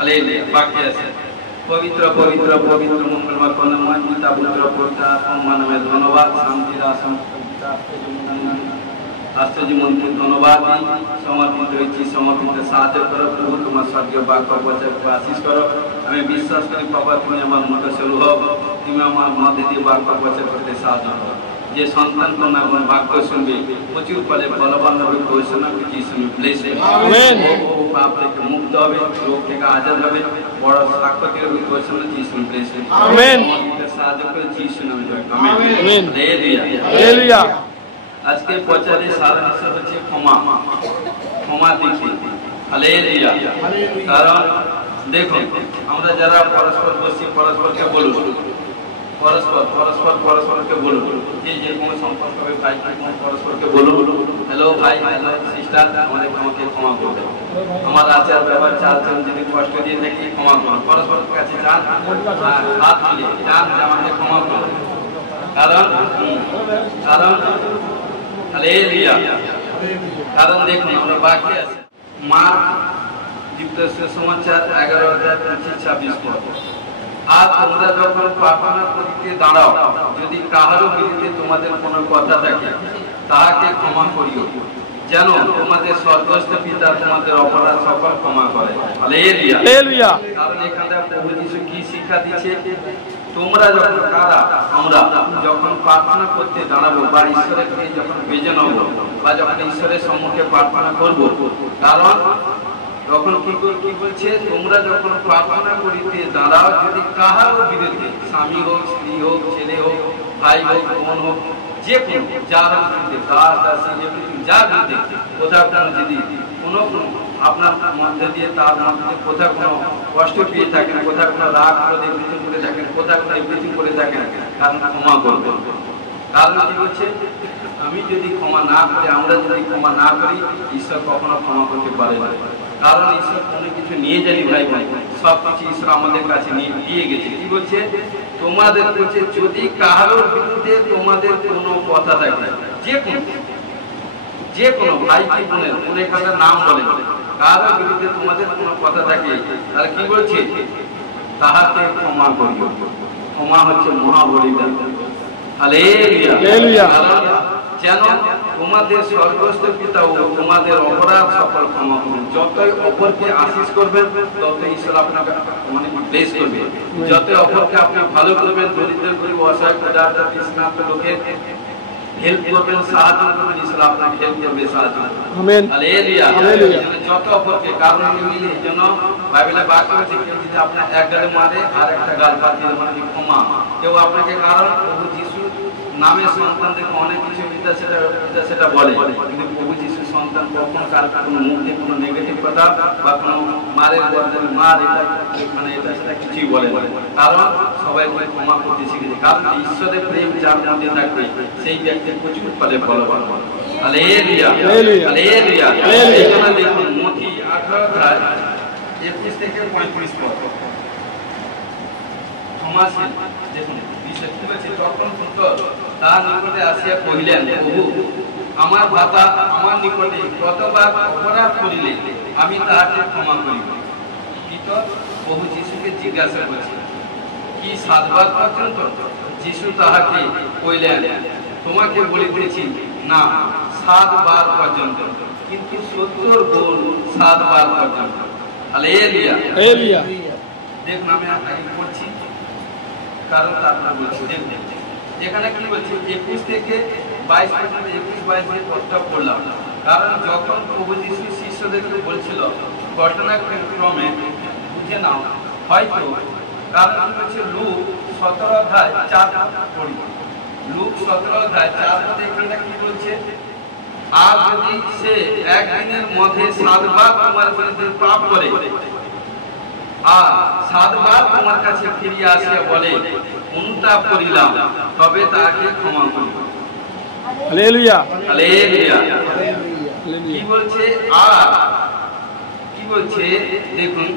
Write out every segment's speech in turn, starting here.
Hallelujah. वाक्य আছে पवित्र पवित्र पवित्र मंगलमय करुणामय पिता पुत्र पवित्र आत्मा नामे धन्यवाद शांतिर आसन आश्चर्य मंत्री धन्यवाद समर्पित रही समर्पित साहाয্য करो प्रभु तुम्हार स्वर्गीय वाक्य वचन को आशीष करो हमें विश्वास करी बाबा तुम्हें हमार मुख से लुहाओ तुम्हें हमार मध्य দিয়ে वाक्य वचन करते साहाয্য करो যে সন্তান কন্যা বাক্য শুনবে প্রচুর ফলে বলবান হবে ঘোষণা কিছু ব্লেস আমেন ও পাপ থেকে মুক্ত হবে রোগ থেকে আজাদ হবে বড় সাক্ষ্য দেবে ঘোষণা কিছু ব্লেস আমেন সাহায্য করে যিশু নামে আমেন আমেন হালেলুয়া হালেলুয়া। আজকে প্রচারে সারা বিষয় হচ্ছে ক্ষমা ক্ষমা দিতে হালেলুয়া। কারণ দেখুন আমরা যারা পরস্পর বসি পরস্পরকে বলব परस्पर परस्पर परस्पर के बोलो ये जे কোনো সম্পর্ক হবে ভাই পরস্পরকে বলো হ্যালো ভাই হ্যালো সিস্টার আমাদের আমাকে ক্ষমা করবে আমার আচার ব্যবহার চালচলন যদি কষ্ট দিয়ে থাকি ক্ষমা করুন পরস্পরের কাছে যান হাত মিলিয়ে যান যে আমাকে ক্ষমা করুন কারণ কারণ হালেলুয়া। কারণ দেখুন আমরা বাক্যে আছে মার্ক যুক্ত সুসমাচার 11 অধ্যায় 25-26 পদ আর তোমরা যখন প্রার্থনা করিতে দাঁড়াও যদি কাহারও বিরুদ্ধে তোমাদের কোনো কথা থাকে তাহাকে ক্ষমা করিও যেন তোমাদের স্বর্গস্থ পিতা তোমাদের অপরাধ সকল ক্ষমা করে হালেলুয়া হালেলুয়া। কারণ এখানে প্রভু যীশু কি শিক্ষা দিচ্ছে তোমরা যখন কারা আমরা যখন প্রার্থনা করতে দাঁড়াবো বা ঈশ্বরকে যখন বেজে নেব বা যখন ঈশ্বরের সম্মুখে প্রার্থনা করব কারণ তখন কি বলছে তোমরা যখন প্রার্থনা করিতে দাঁড়াও যদি কাহারও বিরুদ্ধে স্বামী হোক স্ত্রী হোক ছেলে হোক ভাই হোক বোন হোক যে কোনো যার বিরুদ্ধে দাস দাসী যে যার বিরুদ্ধে কোথাও কোনো যদি কোনো আপনার মধ্যে দিয়ে তার মধ্যে কোথাও কোনো কষ্ট পেয়ে থাকেন কোথাও কোনো রাগ ক্রোধে বৃদ্ধি করে থাকেন কোথাও কোনো বৃদ্ধি করে থাকেন কারণ ক্ষমা করবেন কারণ কি বলছে আমি যদি ক্ষমা না করি আমরা যদি ক্ষমা না করি ঈশ্বর কখনো ক্ষমা করতে পারে না কারণ ঈশ্বর কোনো কিছু নিয়ে জানি ভাই ভাই সব কিছু ঈশ্বর আমাদের কাছে নিয়ে দিয়ে গেছে কি বলছে তোমাদের বলছে যদি কাহারোর বিরুদ্ধে তোমাদের কোনো কথা থাকে যে কোনো ভাই কি বোনের অনেক নাম বলে কাহারোর বিরুদ্ধে তোমাদের কোনো কথা থাকে তাহলে কি বলছে তাহাকে ক্ষমা করিও ক্ষমা হচ্ছে মহাবলিদান হালেলুয়া হালেলুয়া। যেন তোমাদের স্বর্গস্থ পিতা ও তোমাদের অপরাধ সকল ক্ষমা করুন যতই অপরকে আশীষ করবেন ততই ঈশ্বর আপনাকে মানে ব্লেস করবে যতই অপরকে আপনি ভালো করবেন দরিদ্র গরিব অসহায় ক্ষুধার্ত তৃষ্ণার্ত লোকের হেল্প করবেন সাহায্য করবেন ঈশ্বর আপনাকে হেল্প করবে সাহায্য আমেন হালেলুয়া হালেলুয়া। যত অপরকে কারণ মিলে এইজন্য বাইবেলে বাক্য আছে কেউ যদি আপনার এক গালে মারে আর একটা গাল পাতিয়ে মানে ক্ষমা কেউ আপনাকে কারণ প্রভু যীশু নামে সন্তানদেরকে অনেক কিছু পিতা সেটা বলে কিন্তু প্রভু যীশুর সন্তান কখনো কার কোনো মুখে কোনো নেগেটিভ কথা বা কোনো মারের বদলে মার এটা মানে এটা সেটা কিছুই বলে কারণ সবাই ক্ষমা করতে শিখেছে কারণ ঈশ্বরের প্রেম যার মধ্যে থাকবে সেই ব্যক্তি প্রচুর ফলে ফলবান হালেলুয়া হালেলুয়া হালেলুয়া। দেখুন মথি 18 অধ্যায় 21 থেকে 35 পদ ক্ষমাশীল দেখুন বিষয় কি বলছে তখন পুত্র তার নিকটে আসিয়া কহিলেন প্রভু আমার ভাতা আমার নিকটে কতবার অপরাধ করিলে আমি তাহাকে ক্ষমা করিব পিতা প্রভু যীশুকে জিজ্ঞাসা করছে কি 7 বার পর্যন্ত যীশু তাহাকে কইলেন তোমাকে বলিতেছি না 7 বার পর্যন্ত কিন্তু 70 গুণ 7 বার পর্যন্ত হালেলুয়া হালেলুয়া। দেখুন আমি আগে পড়ছি কারণ তারপরে বলছি দেখুন এখানে কি বলছে 21 থেকে 22 পর্যন্ত 21-22 পদটা পড়লাম কারণ যখন প্রভু যীশু শিষ্যদেরকে বলছিল ঘটনাক্রমে বুঝে নাও হয়তো কারণ হচ্ছে লুক 17 অধ্যায় 4 পড়ি লুক 17 অধ্যায় 4 পদে এখানে কি বলছে আর যদি সে একদিনের মধ্যে 7 বার তোমার বিরুদ্ধে পাপ করে আর 7 বার তোমার কাছে ফিরে আসিয়া বলে অনুতাপ করিলাম তবে তাকে ক্ষমা করিব হালেলুয়া হালেলুয়া হালেলুয়া। কি বলছে আর কি বলছে দেখুন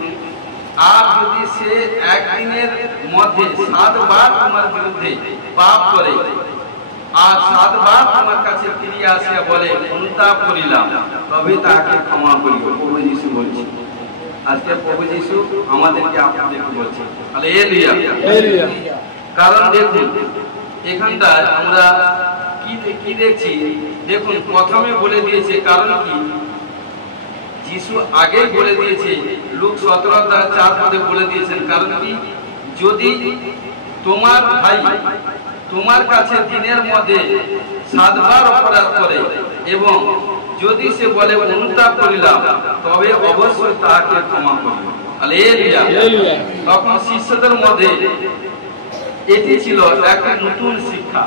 আর যদি সে একদিনের মধ্যে 7 বার তোমার বিরুদ্ধে পাপ করে আর 7 বার তোমার কাছে ফিরে আসিয়া বলে অনুতাপ করিলাম তবে তাকে ক্ষমা করিব প্রভু যীশু বলছে আজকে প্রভু যিশু আমাদেরকে আপনাদেরকে বলছে হালেলুয়া। কারণ দেখুন এখানটায় আমরা কি দেখছি, দেখুন প্রথমে বলে দিয়েছে, কারণ কি যিশু আগে বলে দিয়েছে, লুক 17:4 বলে দিয়েছেন, কারণ কি যদি তোমার ভাই তোমার কাছে দিনের মধ্যে 7 বার অপরাধ করে এবং যদি সে বলে অনুতাপ করিলাম, তবে অবশ্যই তাকে ক্ষমা করিও। হালেলুয়া। তখন শিষ্যদের মধ্যে এটি ছিল একটা নতুন শিক্ষা।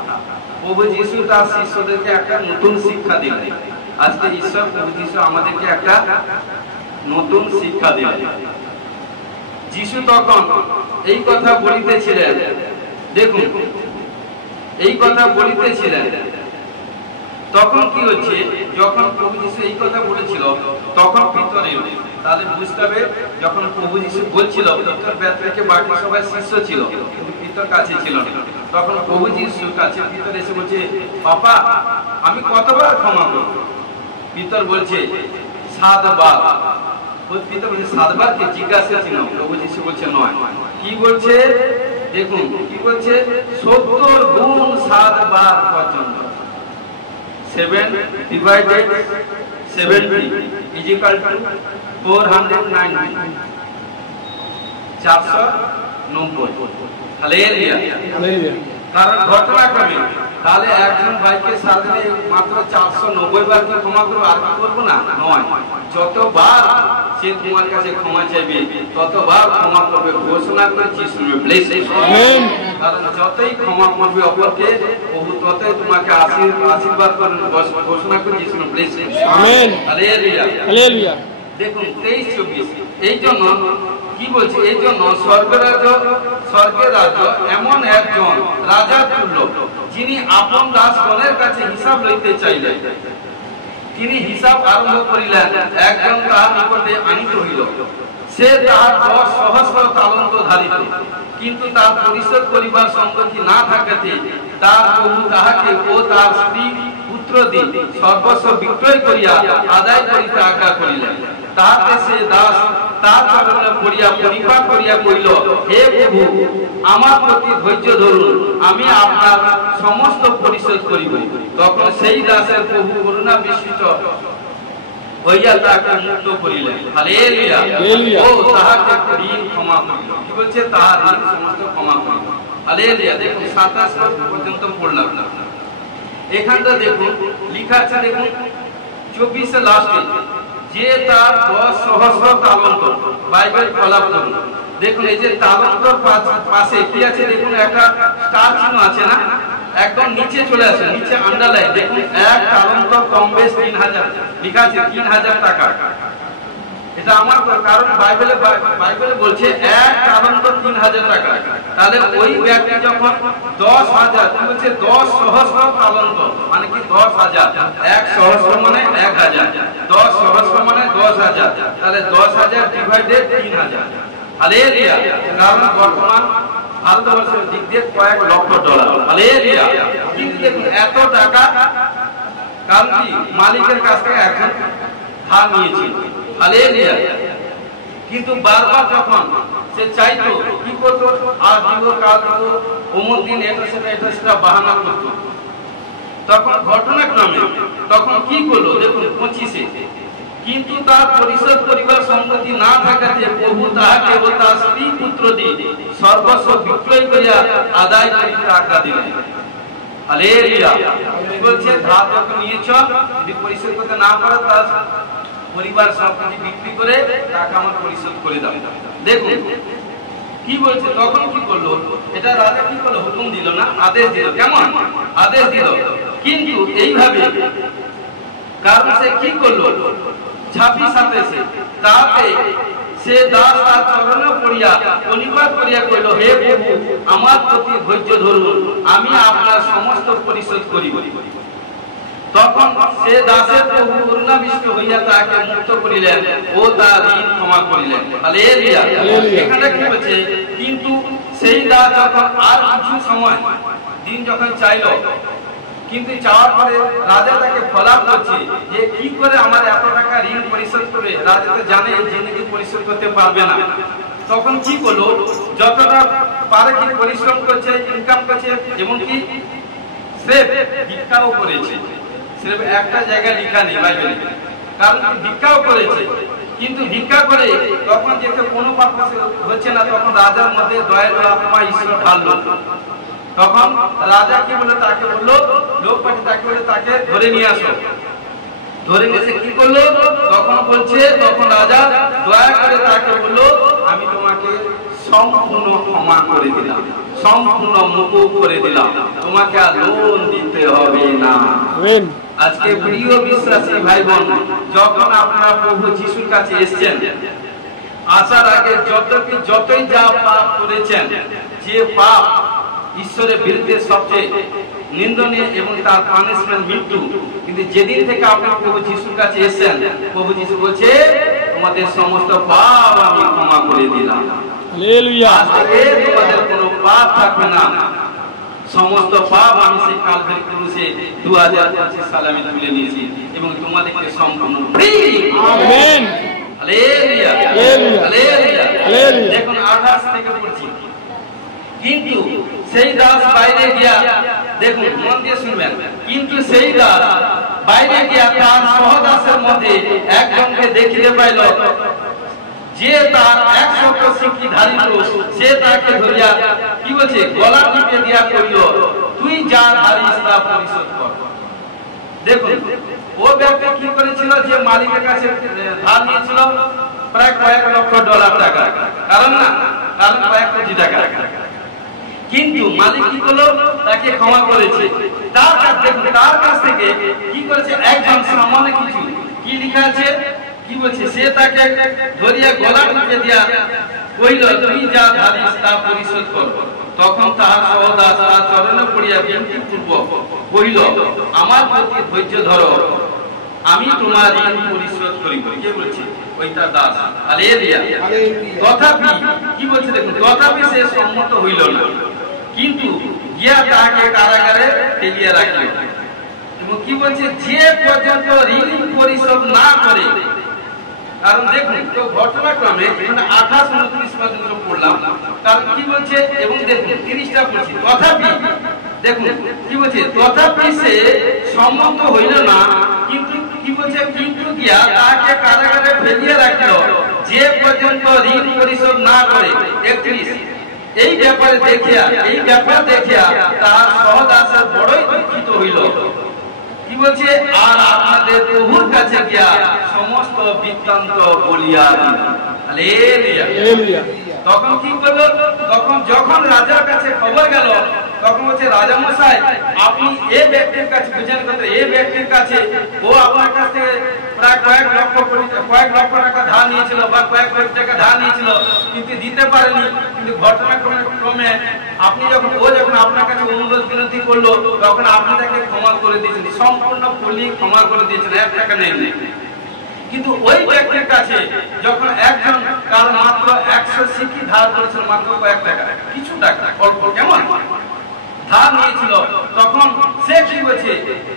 প্রভু যিশু তার শিষ্যদেরকে একটা নতুন শিক্ষা দিলেন। আজকে ঈশ্বর প্রভু যিশু আমাদেরকে একটা নতুন শিক্ষা দিলেন। যিশু তখন এই কথা বলিতেছিলেন, দেখুন এই কথা বলিতেছিলেন, তখন কি হচ্ছে, যখন প্রভু যিশু এই কথা বলেছিল তখন পিতর এলো। তাহলে বুঝতে হবে, যখন প্রভু যিশু বলছিল পিতর বেতলেকে বাকি সবাই শিষ্য ছিল কিন্তু পিতর কাছে ছিল না, তখন প্রভু যিশুর কাছে পিতর এসে বলছে, বাবা আমি কতবার ক্ষমা করব? পিতর বলছে 7 বার। পিতর বলছে 7 বার কি জিজ্ঞাসা ছিল? প্রভু যিশু বলছে নয়। কি বলছে দেখুন, কি বলছে 70 গুণ 7 বার পর্যন্ত। 7 divided 70 is equal to 490, 490। Hallelujah. কারণ ঘটনাক্রমে তাহলে একজন ভাইকে সারাদিনে মাত্র 490 বার কি ক্ষমা করবো, আর কি করবো না? নয়, যতবার সে তোমার কাছে ক্ষমা চাইবে ততবার ক্ষমা করবে। ঘোষণা করে যিশু ব্লেসিং। আমেন। কারণ যতই ক্ষমা করবে অপরকে, প্রভু ততই তোমাকে আশীর্বাদ করবেন। ঘোষণা করে যিশু ব্লেসিং। আমেন। হালেলুয়া। হালেলুয়া। দেখুন 23-24 এই জন্য কি বলছে, এই জন্য স্বর্গের রাজ্য এমন একজন রাজা তুল্য, যিনি আপন দাসগণের কাছে হিসাব লইতে চাইলেন। তিনি হিসাব আরম্ভ করিলেন, একজন তাহার নিকটে আনিত হইল। সে তাহার 10 সহস্র তালন্ত ধারিত, কিন্তু তার পরিশোধ করিবার সম্পত্তি না থাকাতে তার প্রভু তাহাকে ও তার স্ত্রী পুত্রদি সর্বস্ব বিক্রয় করিয়া আদায় করিতে আজ্ঞা করিলেন। তাহাতে সে দাস তার চরণে পড়িয়া পরিপাক করিয়া কইল, হে প্রভু আমার প্রতি ধৈর্য ধরুন, আমি আপনার সমস্ত পরিশোধ করিব। তখন সেই দাসের প্রভু করুণা বিস্মিত হইয়া তাকে মুক্ত করিলেন। হালেলুয়া। ও তাহাকে ঋণ ক্ষমা করিল। কি বলছে? তাহার ঋণ সমস্ত ক্ষমা করিল। হালেলুয়া। দেখুন 27 পর্যন্ত পড়লাম না, এখানটা দেখুন লেখা আছে, দেখুন 24 লাস্টে, যে তার 10 সহস্র তালন্ত। বাইবেল খোলা করুন, দেখুন এই যে তালন্তর পাশে কি আছে, দেখুন একটা স্টার চিহ্ন আছে না, একদম নিচে চলে আসে, নিচে আন্ডারলাইন। দেখুন 1 তালন্ত কম বেশ 3000 লেখা আছে, 3000 টাকা। এটা আমার কারণ বাইবেলে বলছে 1 তালন্ত 3000 টাকা। তাহলে ওই ব্যক্তি যখন 10,000, বলছে 10 সহস্র তালন্ত মানে কি 10,000, 1 সহস্র মানে 1000, 10 সহস্র মানে 10,000, তাহলে 10,000 ডিভাইডেড 3000। হালেলুয়া। কারণ বর্তমান ভারতবর্ষের দিক দিয়ে কয়েক লক্ষ ডলার। হালেলুয়া। কিন্তু দেখুন এত টাকা কারণ কি মালিকের কাছ থেকে একজন ধার নিয়েছিল। হালেলুয়া। কিন্তু বারবার যখন সে চাইতো, কি করতো, আজ দিব কাল দিব, অমুক দিন এটা সেটা বাহানা করতো, তখন ঘটনাক্রমে তখন কি করলো দেখুন 25-এ, কিন্তু তার পরিশোধ করিবার সম্পত্তি না থাকাতে প্রভু তাহাকে ও তার স্ত্রী পুত্রদি সর্বস্ব বিক্রয় করিয়া আদায় করিতে আজ্ঞা দিলেন। হালেলুয়া। কি বলছে? ধার যখন নিয়েছ, যদি পরিশোধ করতে না পারো তার পরিবার সবকিছু বিক্রি করে টাকা আমার পরিশোধ করে দাও। দেখুন কি বলছে, তখন কি করলো, এটা রাজা কি করলো, হুকুম দিল না, আদেশ দিল। কেমন আদেশ দিল? কিন্তু এইভাবে, কারণ সে কি করলো 26-27 তাতে সে দাস তার চরণে পড়িয়া পরিপাক করিয়া কইল, হে প্রভু আমার প্রতি ধৈর্য ধরুন, আমি আপনার সমস্ত পরিশোধ করিব। তখন সে দাসের প্রভু করুণাবিষ্ট হইয়া তাকে মুক্ত করিলেন ও তার ঋণ ক্ষমা করিলেন। হালেলুয়া। এখানে কি বলছে, কিন্তু সেই দাস যখন আর কিছু সময় দিন যখন চাইল, কিন্তু চাওয়ার পরে রাজা তাকে ফলাপ করছে যে কি করে আমার এত টাকা ঋণ পরিশোধ করবে। রাজা তো জানে যে নিজে পরিশোধ করতে পারবে না। তখন কি করলো, যতটা পারে কি পরিশ্রম করছে, ইনকাম করছে, এমনকি স্রেফ ভিক্ষাও করেছে। স্রেফ একটা জায়গায় লেখা নেই বাইবেলে, কারণ ভিক্ষাও করেছে। কিন্তু ভিক্ষা করে তখন যেতে কোনো পাপ হচ্ছে না, তখন রাজার মধ্যে দয়ালু আত্মা ঈশ্বর ঢাললো। তখন রাজা কি বলে, তাকে বললো, লোক পাঠিয়ে তাকে বলে তাকে ধরে নিয়ে আসো। ধরে নিয়ে এসে কি করলো, তখন বলছে, তখন রাজা দয়া করে তাকে বললো, আমি তোমাকে সম্পূর্ণ ক্ষমা করে দিলাম, সম্পূর্ণ মুকুব করে দিলাম, তোমাকে আর লোন দিতে হবে না। আজকে প্রিয় বিশ্বাসী ভাই বোন, যখন আপনারা প্রভু যিশুর কাছে এসেছেন, আসার আগে যতই যা পাপ করেছেন, যে পাপ ঈশ্বরের বিরুদ্ধে সবচেয়ে নিন্দনীয় এবং তার পানিশমেন্ট মৃত্যু, কিন্তু যেদিন থেকে আপনি প্রভু যিশুর কাছে এসেছেন, প্রভু যিশু বলছে তোমাদের সমস্ত পাপ আমি ক্ষমা করে দিলাম। হালেলুয়া। আজ থেকে তোমাদের কোনো পাপ থাকবে না, সমস্ত পাপ আমি সেই কালভারি ক্রুশে 2025 সালে আমি তুলে নিয়েছি এবং তোমাদেরকে সম্পূর্ণ free. Amen. Hallelujah, hallelujah, hallelujah. দেখুন 28 থেকে পড়ছি। কিন্তু সেই দাস বাইরে গিয়া, দেখুন মন দিয়ে শুনবেন, কিন্তু সেই দাস বাইরে গিয়া তার সহদাসের মধ্যে একজনকে দেখিতে পাইল, যে তার 100 সিক্কি ধারিত। সে তাকে ধরিয়া কি বলছে, গলা টিপে দিয়া কইল, তুই যা ধারিস তা পরিশোধ কর। দেখুন ও ব্যক্তি কি করেছিল, যে মালিকের কাছে ধার নিয়েছিল প্রায় কয়েক লক্ষ ডলার টাকা, কারণ কয়েক কোটি টাকা। কিন্তু মালিক কি করলো, তাকে ক্ষমা করেছে। তার কাছ থেকে কি করেছে, একজন সামান্য কিছু কি লেখা আছে, কি বলছে, সে তাকে ধরিয়া গলা টিপে দিয়া কইল, তুই যা ধারিস তা পরিশোধ কর। তখন তাহার সহদাস তার চরণে পড়িয়া বিনতি পূর্বক কইল, আমার প্রতি ধৈর্য ধরো, আমি তোমার ঋণ পরিশোধ করিব। কে বলছে, ওই তার দাস। হালেলুয়া। তথাপি কি বলছে, দেখুন, তথাপি সে সম্মত হইল না, কিন্তু গিয়া তাহাকে কারাগারে ফেলিয়া রাখিল। এবং কি বলছে, যে পর্যন্ত ঋণ পরিশোধ না করে। কারণ দেখুন তো ঘটনাক্রমে 28-29 পর্যন্ত পড়লাম, কারণ কি বলছে, এবং দেখুন 30টা পড়ছি। তথাপি দেখুন কি বলছে, তথাপি সে সম্মত হইল না, কিন্তু কি বলছে, কিন্তু গিয়া তাকে কারাগারে ফেলিয়া রাখিল, যে পর্যন্ত ঋণ পরিশোধ না করে। 31 এই ব্যাপার দেখিয়া তার সহদাসের বড়ই দুঃখিত হইল। কি বলছে, আর আপনাদের প্রভুর কাছে গিয়া সমস্ত বৃত্তান্ত বলিয়া দিল। হালেলুয়া। তখন কি করলো, যখন রাজার কাছে খবর গেল, তখন বলছে, রাজা মশাই, আপনি এই ব্যক্তির কাছে বুঝেন কথা, এই ব্যক্তির কাছে ও আপনার কাছ থেকে প্রায় কয়েক লক্ষ টাকা ধার নিয়েছিল বা কয়েক কোটি টাকা ধার নিয়েছিল, কিন্তু দিতে পারেনি। কিন্তু ঘটনাক্রমে আপনি যখন আপনার কাছে অনুরোধ বিনতি করলো, তখন আপনি তাকে ক্ষমা করে দিয়েছেন, সম্পূর্ণ ফুলি ক্ষমা করে দিয়েছেন, 1 টাকা নেই। কিন্তু ওই ব্যক্তির কাছে যখন একজন কার মাত্র 100 সিক্কি ধার করেছিল, মাত্র কয়েক টাকা, কিছু টাকা, অল্প কেমন ধার নিয়েছিল, তখন সে কি বলছে,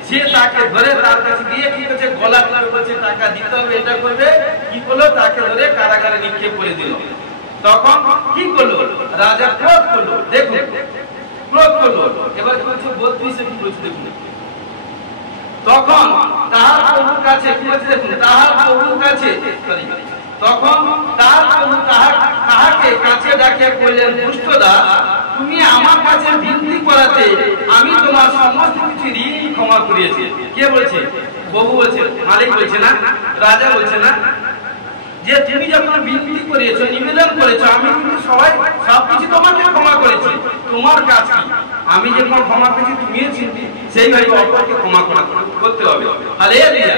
সে তাকে ধরে তার কাছে গিয়ে কি করছে, গলা টিপে বলছে টাকা দিতে হবে, এটা করবে। কি করলো, তাকে ধরে কারাগারে নিক্ষেপ করে দিল। তখন কি করলো, রাজা ক্রোধ করলো। দেখুন ক্রোধ করলো। এবার বলছে 32 কি বলছে, দেখুন, তখন তাহার প্রভুর কাছে কি বলছে, দেখুন, তাহার প্রভুর কাছে, তখন তাহার প্রভু তাহাকে কাছে ডাকিয়া কইলেন, দুষ্ট দাস, তুমি আমার কাছে বিনতি করাতে আমি তোমার সমস্ত কিছু ঋণ ক্ষমা করিয়েছি। কে বলছে, প্রভু বলছে, মালিক বলছে না, রাজা বলছে না, যে তুমি যখন বিনতি করেছো, নিবেদন করেছো, আমি কিন্তু সবকিছু তোমাকে ক্ষমা করেছি। তোমার কাজ কি, আমি যেমন ক্ষমা করেছি, তুমিও সেইভাবে অপরকে ক্ষমা করতে হবে। হালেলুয়া।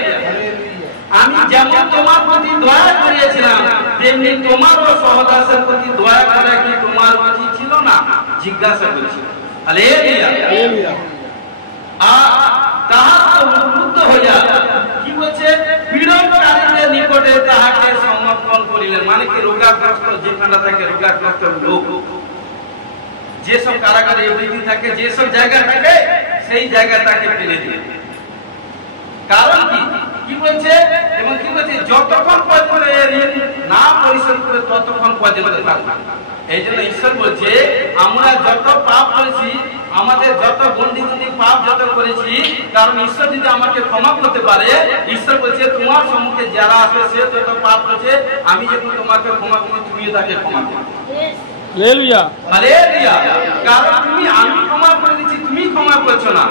আমি যেমন তোমার প্রতি দয়া করিয়েছিলাম, তেমনি তোমারও সহদাসের প্রতি দয়া করা কি তোমার উচিত ছিল না, জিজ্ঞাসা করছি। হালেলুয়া। তাহার ক্রুদ্ধ হইয়া কি বলছে, পীড়নকারীদের নিকটে তাহাকে সমর্পণ করিলেন। মানে কি, রোগাগ্রস্ত যেখানে থাকে, রোগাগ্রস্ত লোক যেসব কারাগারে থাকে, যেসব জায়গায় থাকে, সেই জায়গাটাকে ফেলে দিয়ে। কারণ কি বলছে এবং কি বলছে, যতক্ষণ পর্যন্ত ঋণ না পরিশোধ করে ততক্ষণ পর্যন্ত থাকবে। এই জন্য ঈশ্বর বলছে আমরা যত পাপ করেছি, আমাদের যত গন্ডি পাপ যত করেছি, কারণ ঈশ্বর যদি আমাকে ক্ষমা করতে পারে, ঈশ্বর বলছে তোমার সম্মুখে যারা আসবে সে যত পাপ করেছে আমি যখন তোমাকে ক্ষমা করি তুমিও তাকে ক্ষমা করো। Hallelujah hallelujah. কারণ আমি ক্ষমা করে দিচ্ছি, তুমি ক্ষমা করছো না।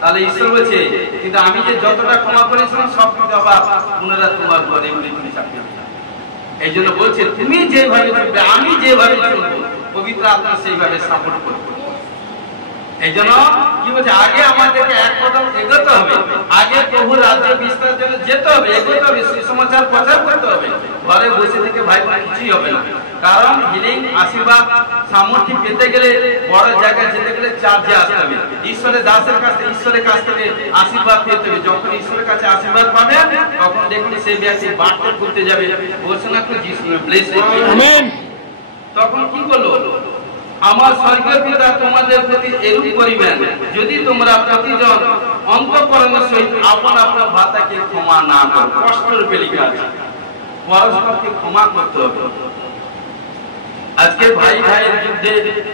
তাহলে ঈশ্বর বলছে কিন্তু আমি যে যতটা ক্ষমা করেছিলাম সব কিছু আবার পুনরায় তোমার ঘরে তুমি চাপিয়ে। এই জন্য বলছে তুমি যেভাবে চলবে, আমি যেভাবে চলবো, পবিত্র আত্মা সেইভাবে সাপোর্ট করবে। এই জন্য কি বলছে, আগে আমাদেরকে এক কদম এগোতে হবে, আগে প্রভু রাজ্য বিস্তারের জন্য যেতে হবে, এগোতে হবে, সুসমাচার প্রচার করতে হবে। ঘরে বসে থেকে ভাই বোন কিছুই হবে না। কারণ হিলিং, আশীর্বাদ, সামর্থ্য পেতে গেলে, বড় জায়গায় যেতে গেলে চার্জে আসতে হবে। ঈশ্বরের দাসের কাছ থেকে, ঈশ্বরের কাছ থেকে আশীর্বাদ পেতে হবে। যখন ঈশ্বরের কাছে আশীর্বাদ পাবে তখন দেখুন সেই ব্যক্তি বার্তা করতে যাবে, বলছে না তো যিশু ব্লেস আমেন। তখন কি করলো, আমার স্বর্গীয় পিতা তোমাদের প্রতি এরূপ করিবেন যদি তোমরা প্রতিজন অন্তঃকরণের সহিত আপন আপনার ভাতাকে ক্ষমা না করো। কষ্টের বেলিকা আছে, পরস্পরকে ক্ষমা করতে হবে। আজকে ভাই ভাইয়ের যুদ্ধে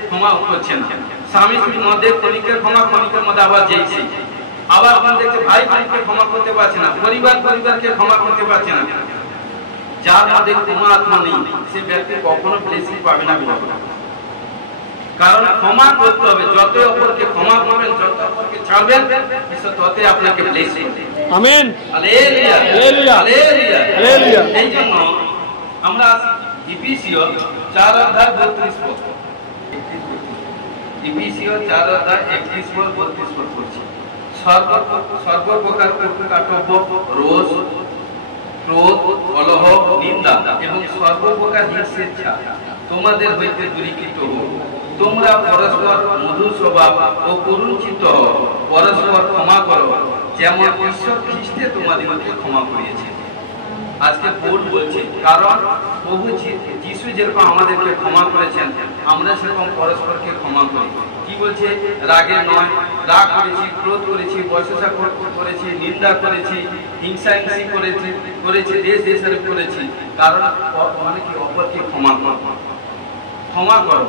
ক্ষমা করছেন, স্বামী স্ত্রীর মধ্যে ক্ষণিকের ক্ষমা, ক্ষণিকের মধ্যে আবার যেইছে, আবার আপনার দেখছে ভাই ভাইকে ক্ষমা করতে পারছে না, পরিবার পরিবারকে ক্ষমা করতে পারছে না। যার মধ্যে ক্ষমা আত্মা নেই সে ব্যক্তি কখনো ব্লেসিং পাবে না। কারণ ক্ষমা করতে হবে, যত অপরকে ক্ষমা করবেন, যত অপরকে ছাড়বেন, ঈশ্বর ততই আপনাকে ব্লেস করবে। আমেন। Hallelujah hallelujah hallelujah. এই জন্য আমরা ইফিসীয় 4 অধ্যায় 32 পদ, ইফিসীয় 4 অধ্যায় 31 পদ 32 পদ পড়ছি। সর্বপ্রকার কাটব্য, রোষ, ক্রোধ, কলহ, নিন্দা এবং সর্বপ্রকার হিংসা তোমাদের হইতে দূরীকৃত হোক। তোমরা পরস্পর মধুর স্বভাব ও করুণ চিত্ত হও, পরস্পর ক্ষমা করো যেমন ঈশ্বর খ্রিস্টে তোমাদেরকে ক্ষমা করিয়েছে। আজকে পৌল বলছে কারণ প্রভু যিশু যেরকম আমাদেরকে ক্ষমা করেছেন, আমরা সেরকম পরস্পরকে ক্ষমা করি। কি বলছে, রাগে নয়, রাগ করেছি, ক্রোধ করেছি, বচসা করেছি, নিন্দা করেছি, হিংসা করেছি, দেশ দেশের করেছি। কারণ মানে কি, অপরকে ক্ষমা করো।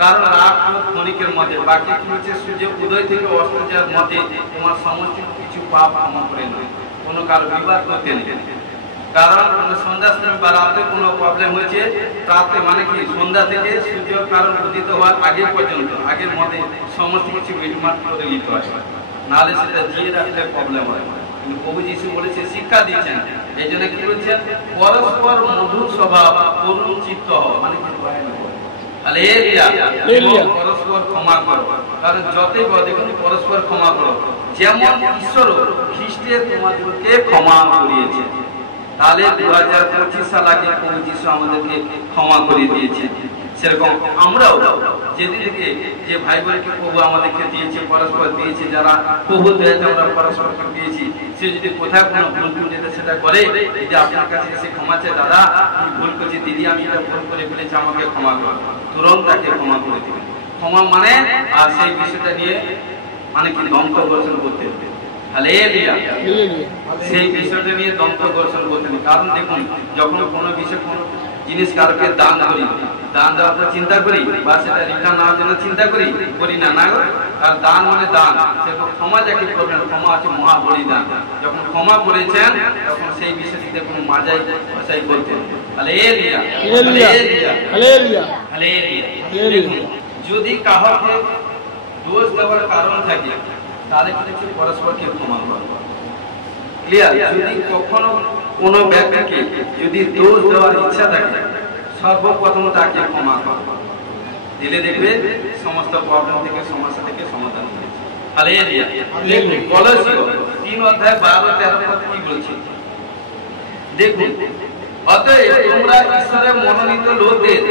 কারণ রাগ ক্ষণিকের মধ্যে, বাকি কি হচ্ছে, সূর্য উদয় থেকে অস্ত যাওয়ার মধ্যে তোমার সমস্ত কিছু পাপ ক্ষমা করে নয়, কোনো কারো বিবাদ করতে নেই। কারণ সন্ধ্যা সময় বা রাতে কোনো প্রবলেম হয়েছে, রাতে মানে কি সন্ধ্যা থেকে সূর্য কারণ উদিত হওয়ার আগে পর্যন্ত, আগের মধ্যে সমস্ত কিছু মিটমাট করে নিতে হয়, নাহলে সেটা জিয়ে রাখলে প্রবলেম হয়। কিন্তু প্রভু যিশু বলেছে, শিক্ষা দিচ্ছেন, এই জন্য কি বলছেন, পরস্পর মধুর স্বভাব, করুণ চিত্ত হও, মানে কি পরস্পর ক্ষমা করো। কারণ যতই দেখুন পরস্পর ক্ষমা করো যেমন ঈশ্বর খ্রিস্টে তোমাদেরকে ক্ষমা করিয়েছে। তাহলে 2025 সাল আগে প্রভু যিশু আমাদেরকে ক্ষমা করে দিয়েছে, সেরকম আমরাও যেদিকে যে ভাই বোনকে প্রভু আমাদেরকে দিয়েছে, পরস্পর দিয়েছে, যারা প্রভু দিয়েছে আমরা পরস্পরকে দিয়েছি, সে যদি কোথাও কোনো ভুল যেতে সেটা করে, যদি আপনার কাছে এসে ক্ষমা চায়, দাদা আমি ভুল করছি, দিদি আমি এটা ভুল করে ফেলেছি, আমাকে ক্ষমা করো, তুরন্ত তাকে ক্ষমা করে দিবে। ক্ষমা মানে আর সেই বিষয়টা নিয়ে মানে কি দন্ত ঘর্ষণ করতে হবে, সেই বিষয়টা নিয়ে দন্ত ঘর্ষণ করতে হবে। কারণ দেখুন, যখন কোনো বিষয় কোনো জিনিস কারোকে দান করি, দান দেওয়ার চিন্তা করি বা সেটা রিটার্ন নেওয়ার জন্য চিন্তা করি না। আর দান মানে দান, সেরকম ক্ষমা যাকে করবেন, ক্ষমা আছে মহাবলিদান। যখন ক্ষমা করেছেন তখন সেই বিষয়টি দেখুন মাজাই ভাষাই করতেন। যদি কাউকে দোষ দেওয়ার কারণ থাকে তাহলে কিন্তু পরস্পরকে ক্ষমা করবো। ক্লিয়ার? যদি কখনো কোনো ব্যক্তিকে যদি দোষ দেওয়ার ইচ্ছা থাকে, সর্বপ্রথম তাকে ক্ষমা করবো, দিলে দেখবে সমস্ত প্রবলেম থেকে, সমস্যা থেকে সমাধান হয়েছে। কলোসীয় 3 অধ্যায় 12-13 পদ কি বলছে দেখুন, অতএব তোমরা ঈশ্বরের মনোনীত লোকদের,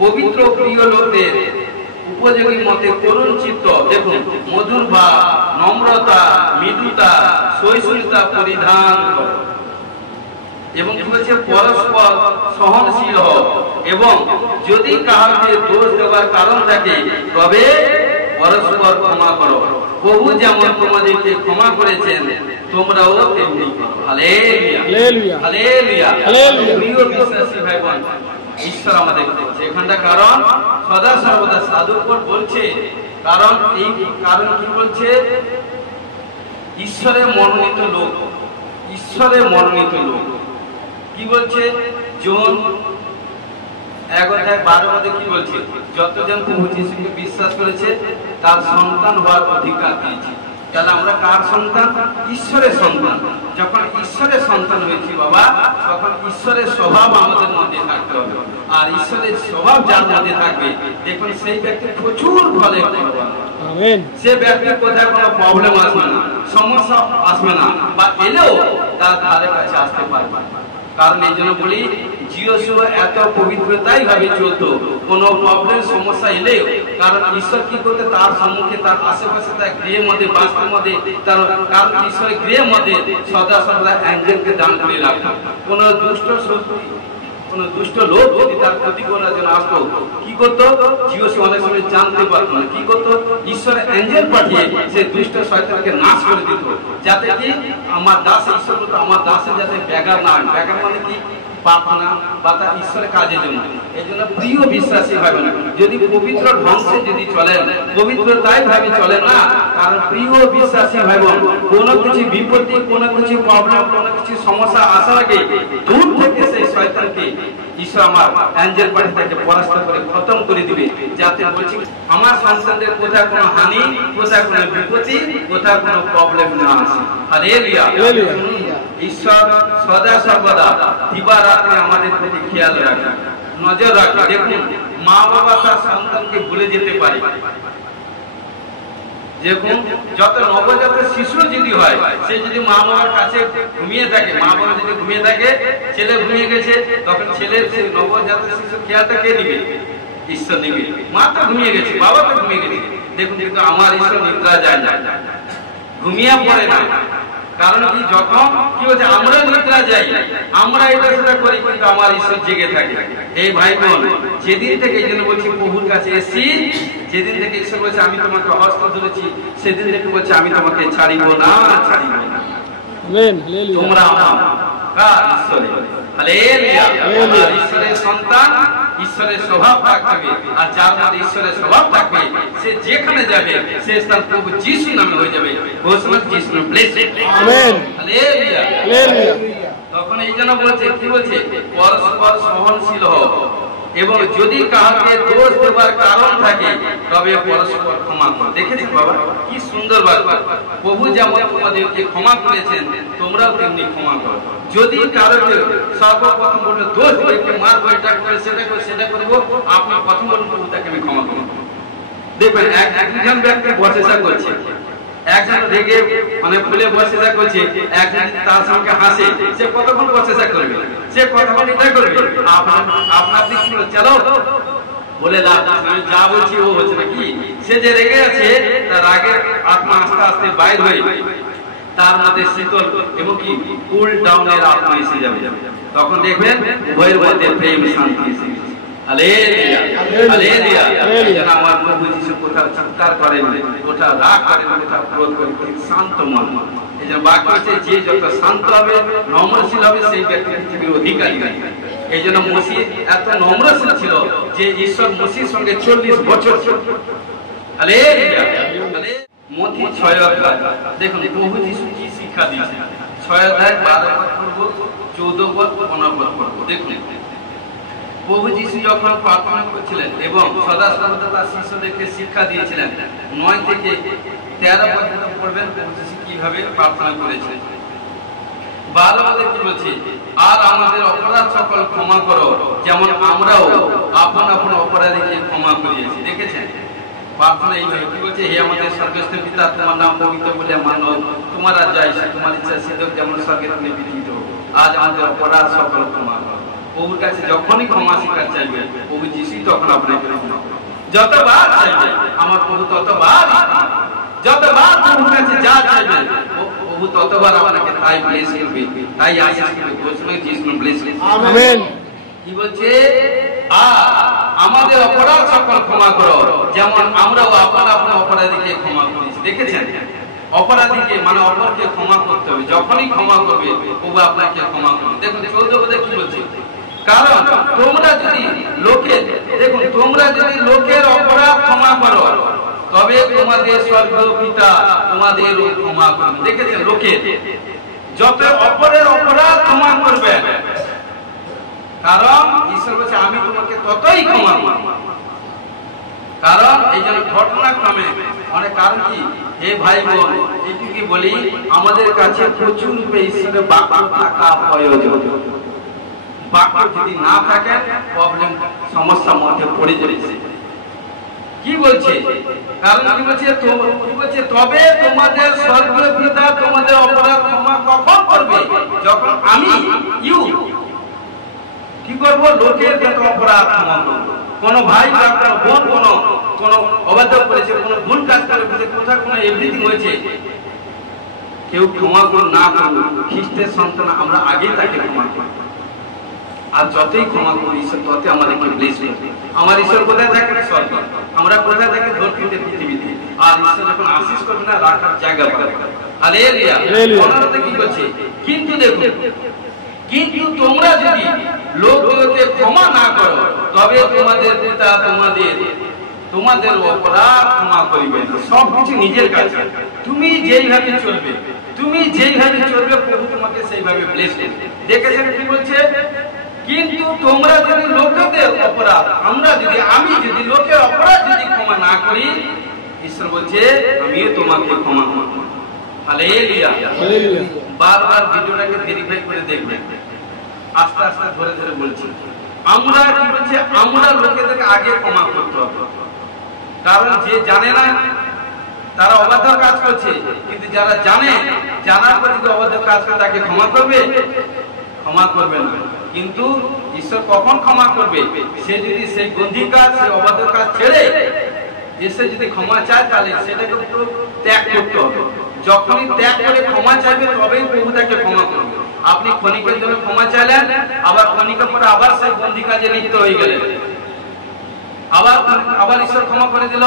পবিত্র প্রিয় লোকদের উপযোগী মতে করুণ চিত্ত, দেখুন মধুর ভাব, নম্রতা, মৃদুতা, সহিষ্ণুতা পরিধান করো। এবং কি বলছে, পরস্পর সহনশীল হও, এবং যদি কাউকে দোষ দেওয়ার কারণ থাকে তবে পরস্পর ক্ষমা করো। প্রভু যেমন তোমাদেরকে ক্ষমা করেছেন তোমরাও তেমনি করো। Hallelujah hallelujah hallelujah. প্রিয় বিশ্বাসী ভাই বোন, ঈশ্বর আমাদের বলছে এখানটা, কারণ সদা সর্বদা সাধুর পর বলছে, কারণ এই কারণ কি বলছে, ঈশ্বরের মনোনীত লোক, ঈশ্বরের মনোনীত লোক কি বলছে, জন 1:12 কি বলছে, যতজন প্রভু যিশুকে বিশ্বাস করেছে তার সন্তান হওয়ার অধিকার দিয়েছে। তাহলে আমরা কার সন্তান? ঈশ্বরের সন্তান। যখন ঈশ্বরের সন্তান হয়েছি বাবা, তখন ঈশ্বরের স্বভাব আমাদের মধ্যে থাকতে হবে। আর ঈশ্বরের স্বভাব যার মধ্যে থাকবে, দেখুন সেই ব্যক্তি প্রচুর ফলে সে ব্যক্তির কোথায় কোনো প্রবলেম আসবে না, সমস্যা আসবে না, বা এলেও তার ধারে কাছে আসতে পারবে। কারণ এই জন্য বলি, যিশু এত পবিত্রতাই ভাবে চলতো, কোন প্রবলেম সমস্যা এলেও, কারণ ঈশ্বর কি করতে, তার সম্মুখে তার আশেপাশে তার গৃহের মধ্যে বাস্তুর মধ্যে তার, কারণ ঈশ্বরের গৃহের মধ্যে সদা সর্বদা অ্যাঞ্জেলকে দান করে রাখতো। কোন দুষ্ট শক্তি, কোন দুষ্ট লোক যদি তার ক্ষতি করার জন্য আসতো, কি করতো, যিশু অনেক সময় জানতে পারতো না, কি করতো, ঈশ্বরের অ্যাঞ্জেল পাঠিয়ে সে দুষ্ট শয়তানকে নাশ করে দিত, যাতে কি আমার দাস, ঈশ্বর বলতো আমার দাসে যাতে ব্যাঘাত না হয়। ব্যাঘাত মানে কি, প্রার্থনা বা তার ঈশ্বরের কাজের জন্য। এই জন্য প্রিয় বিশ্বাসী ভাবে না, যদি পবিত্র ধ্বংসে যদি চলেন, পবিত্রতাই ভাবে চলেন না, কারণ প্রিয় বিশ্বাসী ভাই বোন, কোনো কিছু বিপত্তি, কোনো কিছু প্রবলেম, কোনো কিছু সমস্যা আসার আগে দূর থেকে সেই শয়তানকে ঈশ্বর আমার অ্যাঞ্জেল পাঠিয়ে তাকে পরাস্ত করে খতম করে দিবে, যাতে বলছি আমার সন্তানদের কোথায় কোনো হানি, কোথায় কোনো বিপত্তি, কোথায় কোনো প্রবলেম না আসে। হালেলুয়া। ঈশ্বর সদা সর্বদা দিবারাত্রে আমাদের প্রতি খেয়াল রাখে, নজর রাখে। দেখুন, মা বাবা তার সন্তানকে ভুলে যেতে পারে। দেখুন, যত নবজাতক শিশু যদি হয়, সে যদি মা বাবার কাছে ঘুমিয়ে থাকে, মা বাবা যদি ঘুমিয়ে থাকে, ছেলে ঘুমিয়ে গেছে, তখন ছেলের সেই নবজাতক শিশুর খেয়ালটা কে নিবে? ঈশ্বর নিবে। মা তো ঘুমিয়ে গেছে, বাবা তো ঘুমিয়ে গেছে, দেখুন, কিন্তু আমার ঈশ্বর নিদ্রা যায় না, ঘুমিয়ে পড়ে না। কারণ কি, যখন কি হচ্ছে, আমরা নিদ্রা যাই, আমরা এটা সেটা করি, কিন্তু আমার ঈশ্বর জেগে থাকে। এই ভাই বোন, যেদিন থেকে, এই জন্য বলছি প্রভুর কাছে এসেছি, যেদিন থেকে ঈশ্বর বলছে আমি তোমাকে হস্ত ধরেছি, সেদিন থেকে বলছে আমি তোমাকে ছাড়িব না, ছাড়িব না। তোমরা আমার ঈশ্বরের, হালেলুয়া, ঈশ্বরের সন্তান, ঈশ্বরের স্বভাব থাকবে, আর যার মধ্যে ঈশ্বরের স্বভাব থাকবে, সে যেখানে যাবে সে স্থান প্রভু যিশু নামে হয়ে যাবে। ঘোষণা যিশু ব্লেসড, আমেন, হালেলুয়া, হালেলুয়া। তখন এই জন্য বলছে, কি বলছে, পরস্পর সহনশীল হও, এবং যদি কাউকে দোষ দেবার কারণ থাকে তবে পরস্পর ক্ষমা করো। দেখেছেন বাবা, কি সুন্দর বাবা, প্রভু যেমন তোমাদেরকে ক্ষমা করেছেন তোমরাও তেমনি ক্ষমা করো। যদি কারোকে সর্বপ্রথম বলবে দোষ দেখে মারবো, এটা করে সেটা করে সেটা করবো, আপনার প্রথম বলুন প্রভু তাকে আমি ক্ষমা করবো। দেখবেন একজন ব্যক্তি বচেষ্টা করছে, একজন রেগে মানে ফুলে বচেষ্টা করছে, একজন তার সঙ্গে হাসে, সে কতক্ষণ বচেষ্টা করবে, সে কতক্ষণ এটা করবে, আপনার দিক ছিল চলো বলে লাভ, আমি যা বলছি ও হচ্ছে না। কি, সে যে রেগে আছে, তার রাগের আত্মা আস্তে আস্তে বাইর হয়ে তার মধ্যে শীতল এবং কি কুল ডাউনের আত্মা এসে যাবে। তখন দেখবেন উভয়ের মধ্যে প্রেম শান্তি এসে গেছে। Hallelujah, hallelujah. যেন আমার প্রভু যিশু কোথাও চিৎকার করেন, কোথাও রাগ করেন, কোথাও ক্রোধ করেন, শান্ত মন। এই জন্য বাক্য হচ্ছে, যে যত শান্ত হবে, নম্রশীল হবে, সেই ব্যক্তি পৃথিবীর অধিকারী হয়। এই জন্য মসিহ এত নম্রশীল ছিল যে ঈশ্বর মসিহের সঙ্গে 40 বছর ছিল। Hallelujah, hallelujah. মথি 6 অধ্যায় দেখুন প্রভু যিশু কি শিক্ষা দিয়েছেন। 6 অধ্যায় 12 পদ পড়ব, 14 পদ 15 পদ পড়ব। দেখুন, প্রভু যিশু যখন প্রার্থনা করছিলেন এবং সদা সর্বদা তার শিষ্যদেরকে শিক্ষা দিয়েছিলেন, 9 থেকে 13 পর্যন্ত পড়বেন প্রভু যিশু কিভাবে প্রার্থনা করেছিলেন। 12 পদে কি বলছে, আর আমাদের অপরাধ সকল ক্ষমা করো, যেমন আমরাও আপন আপন অপরাধীকে ক্ষমা করিয়েছি। দেখেছেন প্রার্থনা এইভাবে কি বলছে, হে আমাদের স্বর্গস্থ পিতা, তোমার নাম পবিত্র বলে মান্য, তোমার রাজ্য আসে, তোমার ইচ্ছা সিদ্ধ যেমন স্বর্গে তুমি বিধিত, আজ আমাদের অপরাধ সকল ক্ষমা করো। প্রভুর কাছে যখনই ক্ষমা স্বীকার চাইবে, প্রভু যিশুই তখন আপনাকে ক্ষমা করবে। যতবার চাইবে আমার প্রভু ততবার, যতবার প্রভুর কাছে যা চাইবে প্রভু ততবার আপনাকে তাই ব্লেস করবে, তাই আশীষ করবে। ঘোষণা যিশু ব্লেস, আমেন। কি বলছে, আমাদের অপরাধ সকল ক্ষমা করো, যেমন আমরাও আপন আপন অপরাধীকে ক্ষমা করেছি। দেখেছেন? অপরাধীকে মানে অপরকে ক্ষমা করতে হবে, যখনই ক্ষমা করবে প্রভু আপনাকে ক্ষমা করবে। দেখুন 14 পদে কি বলছে, কারণ তোমরা যদি লোকের, দেখুন তোমরা যদি লোকের অপরাধ ক্ষমা করো তবে তোমাদের স্বর্গীয় পিতা তোমাদেরও ক্ষমা করবেন। দেখেছেন, লোকের যত অপরের অপরাধ ক্ষমা করবে, কারণ ঈশ্বর বলছে আমি তোমাকে ততই ক্ষমা করব। কারণ এই জন্য ঘটনাক্রমে অনেক কারণ কি, হে ভাই বোন এইটুকু বলি, আমাদের কাছে প্রচুর রূপে ঈশ্বরের বাক্য থাকা প্রয়োজন। বাক্য যদি না থাকে প্রবলেম, সমস্যার মধ্যে পড়ে যাচ্ছে। কি বলছে, কারণ কি বলছে, তবে তোমাদের স্বর্গীয় পিতা তোমাদের অপরাধ ক্ষমা কখন করবে, যখন আমি কি করব, লোকের যত অপরাধ ক্ষমা করব। কোন ভাই বা কোন বোন কোন অবাধ্য করেছে, কোন ভুল কাজ করেছে, কোথাও কোন এভরিথিং হয়েছে, কেউ ক্ষমা না করুন, খ্রিস্টের সন্তান আমরা আগেই তাকে ক্ষমা করি। আর যতই ক্ষমা করি ঈশ্বর ততই আমাদেরকে ব্লেস করবে। আমার ঈশ্বর কোথায় থাকে? স্বর্গে। আমরা কোথায় থাকি? ধরতিতে, পৃথিবীতে। আর ঈশ্বর যখন আশীষ করবে না, রাখার জায়গা পাবে। হালেলুয়া। ওনারা কি বলছে, কিন্তু দেখো, কিন্তু তোমরা যদি লোককে ক্ষমা না করো তবে তোমাদের পিতা তোমাদের অপরাধ ক্ষমা করিবে না। সবকিছু নিজের কাছে, তুমি যেইভাবে চলবে, প্রভু তোমাকে সেইভাবে ব্লেস করবে। দেখেছেন কি বলছে, কিন্তু তোমরা যদি লোকেদের অপরাধ, আমি যদি লোকের অপরাধ যদি ক্ষমা না করি, ঈশ্বর বলছে আমিও তোমাকে ক্ষমা করব। হালেলুয়া। বারবার ভিডিওটাকে ভেরিফাই করে দেখবেন, আস্তে আস্তে ধরে ধরে বলছি। আমরা কি বলছে, আমরা লোকেদেরকে আগে ক্ষমা করতে হবে। কারণ যে জানে না তারা অবাধ্য কাজ করছে, কিন্তু যারা জানার পর যদি অবাধ্য কাজ করে তাকে ক্ষমা করবে না। কিন্তু ঈশ্বর কখন ক্ষমা করবে, সে যদি সেই গন্ধি কাজ, সেই অবাধ্য কাজ ছেড়ে এসে যদি ক্ষমা চায়, তাহলে সেটাকে পুরো ত্যাগ করতে হবে। যখনই ত্যাগ করে ক্ষমা চাইবে তবেই প্রভু তাকে ক্ষমা করবে। আপনি ক্ষণিকের জন্য ক্ষমা চাইলেন, আবার ক্ষণিকের পরে আবার সেই গন্ধি কাজে লিপ্ত হয়ে গেলেন, আবার ঈশ্বর ক্ষমা করে দিল,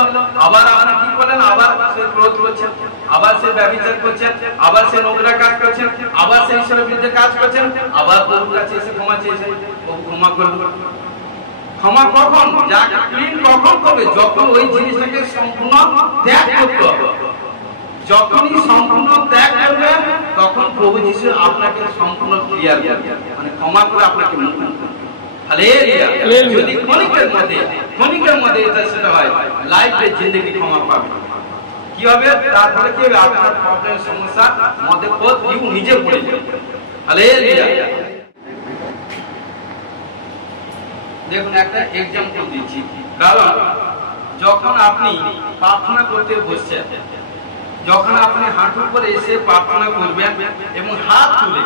আবার আপনি কি করলেন, আবার সে ক্রোধ করছেন, আবার সে ব্যভিচার করছেন, আবার সে নোংরা কাজ করছেন, আবার সে ঈশ্বরের বিরুদ্ধে কাজ করছেন, আবার প্রভুর কাছে এসে ক্ষমা চেয়েছেন, প্রভু ক্ষমা করবে। ক্ষমা কখন, যাকে ক্লিন কখন করবে, যখন ওই জিনিসটাকে সম্পূর্ণ ত্যাগ করতে হবে। যখনই সম্পূর্ণ ত্যাগ করবেন তখন প্রভু যিশু আপনাকে সম্পূর্ণ ক্লিয়ার করবে, মানে ক্ষমা করে আপনাকে মুক্ত করবে। হালেলুয়া। যদি ক্ষণিকের মধ্যে এটা সেটা হয়, লাইফের জিন্দেগি ক্ষমা পাবে। কি হবে, তারপরে কি হবে, আপনার প্রবলেম সমস্যা মধ্যে নিজে পড়ে যাবে। হালেলুয়া। দেখুন একটা এক্সাম্পল দিচ্ছি, কারণ যখন আপনি প্রার্থনা করতে বসছেন, যখন আপনি হাঁটুর উপরে এসে প্রার্থনা করবেন এবং হাত তুলে